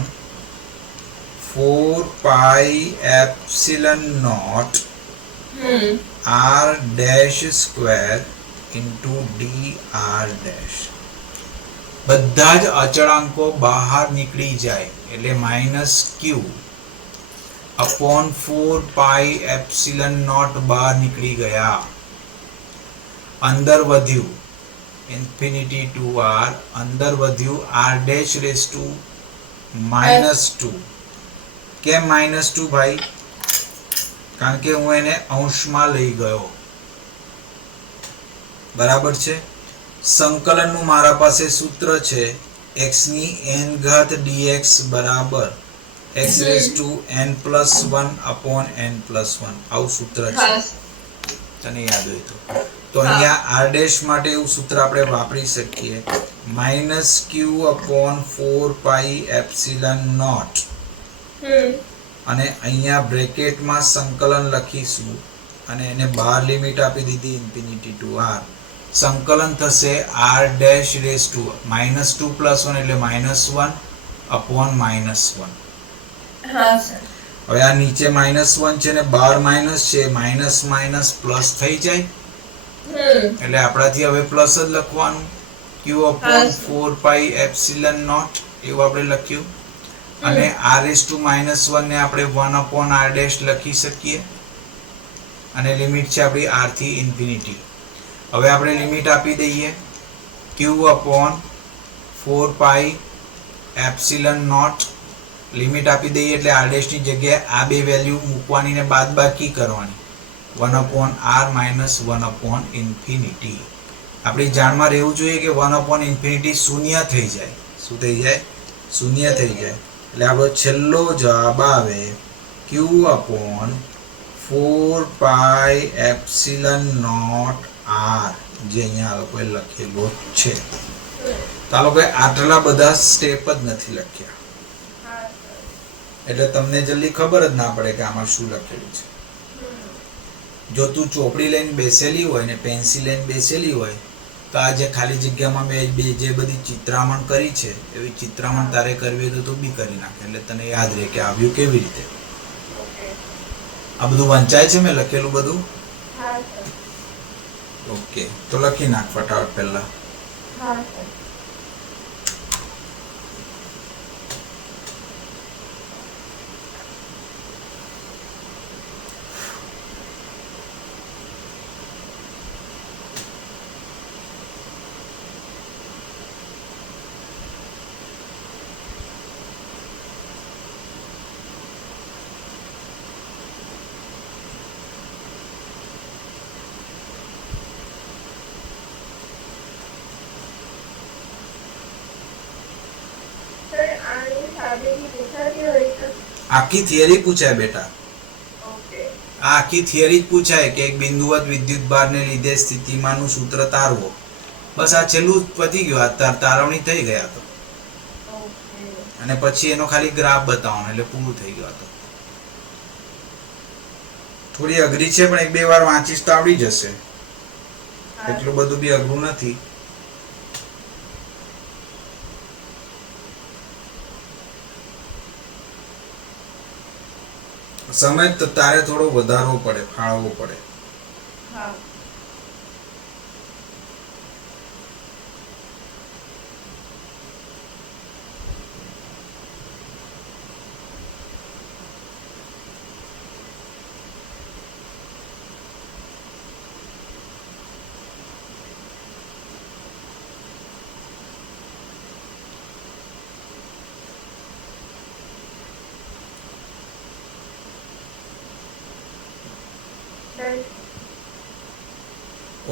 4 pi epsilon naught r dash square into dr dash. બધા જ અચળાંકો બહાર નીકળી જાય એટલે minus q upon 4 pi epsilon naught બહાર નીકળી ગયા. અંદર વધ્યું ઇન્ફિનિટી ટુ r, અંદર વધ્યું r dash રેઝ ટુ -2. કેમ -2 ભાઈ? કારણ કે હું એને અંશમાં લઈ ગયો. બરાબર છે. સંકલનનું મારા પાસે સૂત્ર છે x ની n ઘાત dx બરાબર x rays two n+1 upon n+1. આવું સૂત્ર છે, તને યાદ હોય તો અહીંયા r ડેશ માટે એવું સૂત્ર આપણે વાપરી શકીએ -q upon 4 pi epsilon naught અને અહીંયા બ્રેકેટમાં સંકલન લખીશું અને એને બહાર લિમિટ આપી દીધી ઇન્ફિનિટી ટુ r. સંકલન થશે r ડેશ રેઝ ટુ -2 + 1 એટલે -1 upon -1. હવે આ નીચે -1 છે ને બહાર માઇનસ છે, માઇનસ માઇનસ પ્લસ થઈ જાય એટલે આપણાથી હવે પ્લસ જ લખવાનું. q upon 4 pi epsilon naught એવું આપણે લખ્યું અને r raised to -1 ને આપણે 1 upon r dash લખી શકીએ અને લિમિટ છે આપણી r થી ઇન્ફિનિટી. હવે આપણે લિમિટ આપી દઈએ q upon 4 pi epsilon naught limit આપી દઈએ એટલે r dash ની જગ્યાએ આ બે વેલ્યુ મૂકવાની ને બાદબાકી કરવાની 1 upon r minus 1 upon infinity. આપણી જાણમાં રહેવું જોઈએ કે 1 upon infinity શૂન્ય થઈ જાય. શું થઈ જાય? શૂન્ય થઈ જાય. એટલે આપણો છેલ્લો જવાબ આવે q upon 4 pi epsilon naught r, જે અહીંયા આ લોકોએ લખેલો છે. તો આ લોકોએ આટલા બધા સ્ટેપ જ નથી લખ્યા એટલે તમને જલ્દી ખબર જ ના પડે કે આમાં શું લખેલું છે. જો તું ચોપડી લઈને બેસેલી હોય ને પેન્સિલ લઈને બેસેલી હોય તો આ જે ખાલી જગ્યામાં મેં જે બધી ચિત્રામણ કરી છે એવી ચિત્રામણ તારે કરવી હોય તો તું બી કરી નાખે એટલે તને યાદ રહે કે આવ્યું કેવી રીતે. આ બધું વંચાય છે મેં લખેલું બધું? ઓકે, તો લખી નાખ ફટાફટ પહેલા. આખી થિયરી પૂછાય બેટા. આ આખી થિયરી જ પૂછાય કે એક બિંદુવત વિદ્યુત ભારને લીધે સ્થિતિમાનનું સૂત્ર તારવો. બસ આ છેલ્લું પતી ગયું. આ તારવણી થઈ ગયા તો અને પછી એનો ખાલી ગ્રાફ બતાવવાનો એટલે પૂરું થઈ ગયું. તો થોડી અઘરી છે પણ એક બે વાર વાંચીશ તો આવડી જશે. એટલું બધું બી અઘરું નથી. સમય તો તારે થોડો વધારવો પડે, ફાળવવો પડે.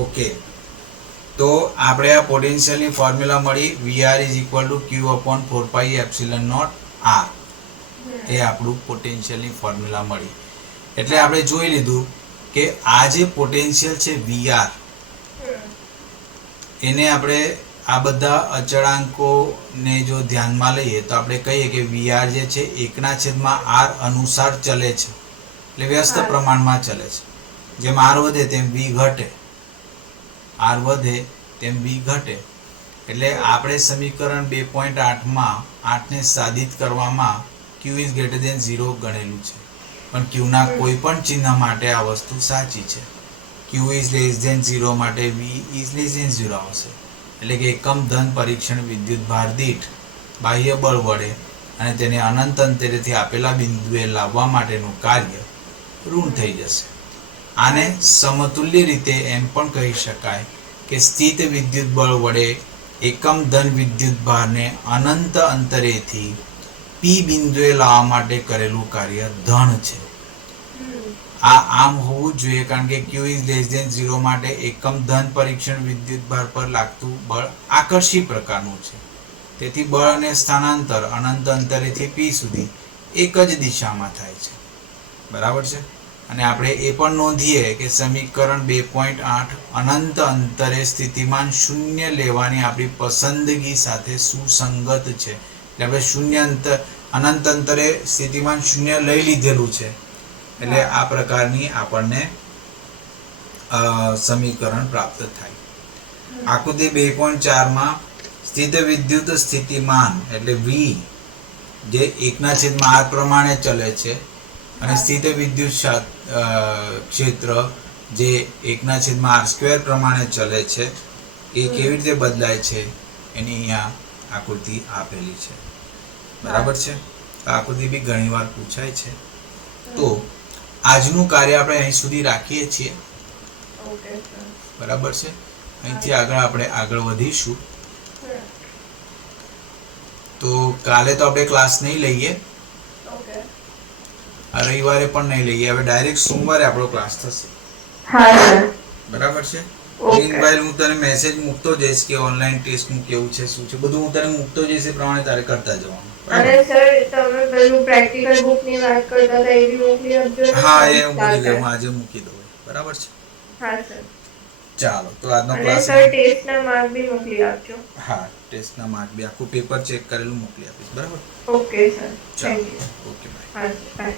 ઓકે, તો આપણે આ પોટેન્શિયલની ફોર્મ્યુલા મળી VR is equal to Q upon 4 pi epsilon naught R. એ આપણું પોટેન્શિયલની ફોર્મ્યુલા મળી. એટલે આપણે જોઈ લીધું કે આ જે પોટેન્શિયલ છે VR, એને આપણે આ બધા અચળાંકોને જો ધ્યાનમાં લઈએ તો આપણે કહીએ કે VR જે છે 1/r અનુસાર ચલે છે, એટલે વ્યસ્ત પ્રમાણમાં ચલે છે. જેમ R વધે તેમ V ઘટે, R વધે તેમ V ઘટે. એટલે આપણે સમીકરણ 2.8માં 8ને સાબિત કરવામાં Q ઇઝ ગ્રેટર ધેન 0 ગણેલું છે, પણ Q ના કોઈ પણ ચિહ્ન માટે આ વસ્તુ સાચી છે. Q ઇઝ લેસ ધેન 0 માટે V ઇઝ લેસ ધેન 0 આવશે. એટલે કે એકમ ધન પરીક્ષણ વિદ્યુત ભાર દીઠ બાહ્ય બળ વડે અને તેને અનંત અંતરેથી આપેલા બિંદુએ લાવવા માટેનું કાર્ય ઋણ થઈ જશે. આને સમતુલ્ય રીતે એમ પણ કહી શકાય કે સ્થિત વિદ્યુત બળ વડે એકમ ધન વિદ્યુત ભારને અનંત અંતરેથી P બિંદુએ લાવવા માટે કરેલું કાર્ય ધન છે. આ આમ હોવું જોઈએ કારણ કે Q ઇઝ લેસ ધેન 0 માટે એકમ ધન પરીક્ષણ વિદ્યુત ભાર પર લાગતું બળ આકર્ષી પ્રકારનું છે. તેથી બળ અને સ્થાનાંતર અનંત અંતરેથી P સુધી એક જ દિશામાં થાય છે. બરાબર છે. અને આપણે એ પણ નોંધીએ કે સમીકરણ 2.8 અનંત અંતરે સ્થિતિમાન શૂન્ય લેવાની આપણી પસંદગી સાથે સુસંગત છે. એટલે આપણે અનંત અંતરે સ્થિતિમાન શૂન્ય લઈ લીધેલું છે. એટલે આ પ્રકારની આપણને સમીકરણ પ્રાપ્ત થાય. આકૃતિ 2.4માં સ્થિત વિદ્યુત સ્થિતિમાન એટલે V જે 1/r પ્રમાણે ચલે છે અને સ્થિત વિદ્યુત ક્ષેત્ર જે 1/r² પ્રમાણે ચલે છે એ કેવી રીતે બદલાય છે એની અહીંયા આકૃતિ આપેલી છે. બરાબર છે. આ આકૃતિ બી ઘણીવાર પૂછાય છે. તો આજનું કાર્ય આપણે અહીં સુધી રાખીએ છીએ. બરાબર છે. અહીંથી આગળ આપણે આગળ વધીશું. તો કાલે તો આપણે ક્લાસ નહીં લઈએ, રવિવારે પણ નહીં લઈએ. હવે ડાયરેક્ટ સોમવારે આપણો ક્લાસ થશે. બરાબર છે. મીનવાઇલ હું તને મેસેજ મૂકતો જઈશ કે ઓનલાઈન ટેસ્ટનું કેવું છે, શું છે, બધું હું તને મૂકતો જઈશ. એ પ્રમાણે તારે કરતા જવાનું. અને સર તમે પેલું પ્રેક્ટિકલ બુક ની વાત કરતા હતા એ બી મોકલી આપજો. હા, એ હું ભૂલી ગયો, હું આજે મૂકી દઉં. બરાબર છે. હા સર. ચાલો, તો આજનો અને ક્લાસ. સર ટેસ્ટના માર્ક બી મોકલી આપજો. હા, ટેસ્ટના માર્ક બી આખું પેપર ચેક કરેલું મોકલી આપીશ. બરાબર. Okay sir. Thank you. Okay, bye. હા બાય.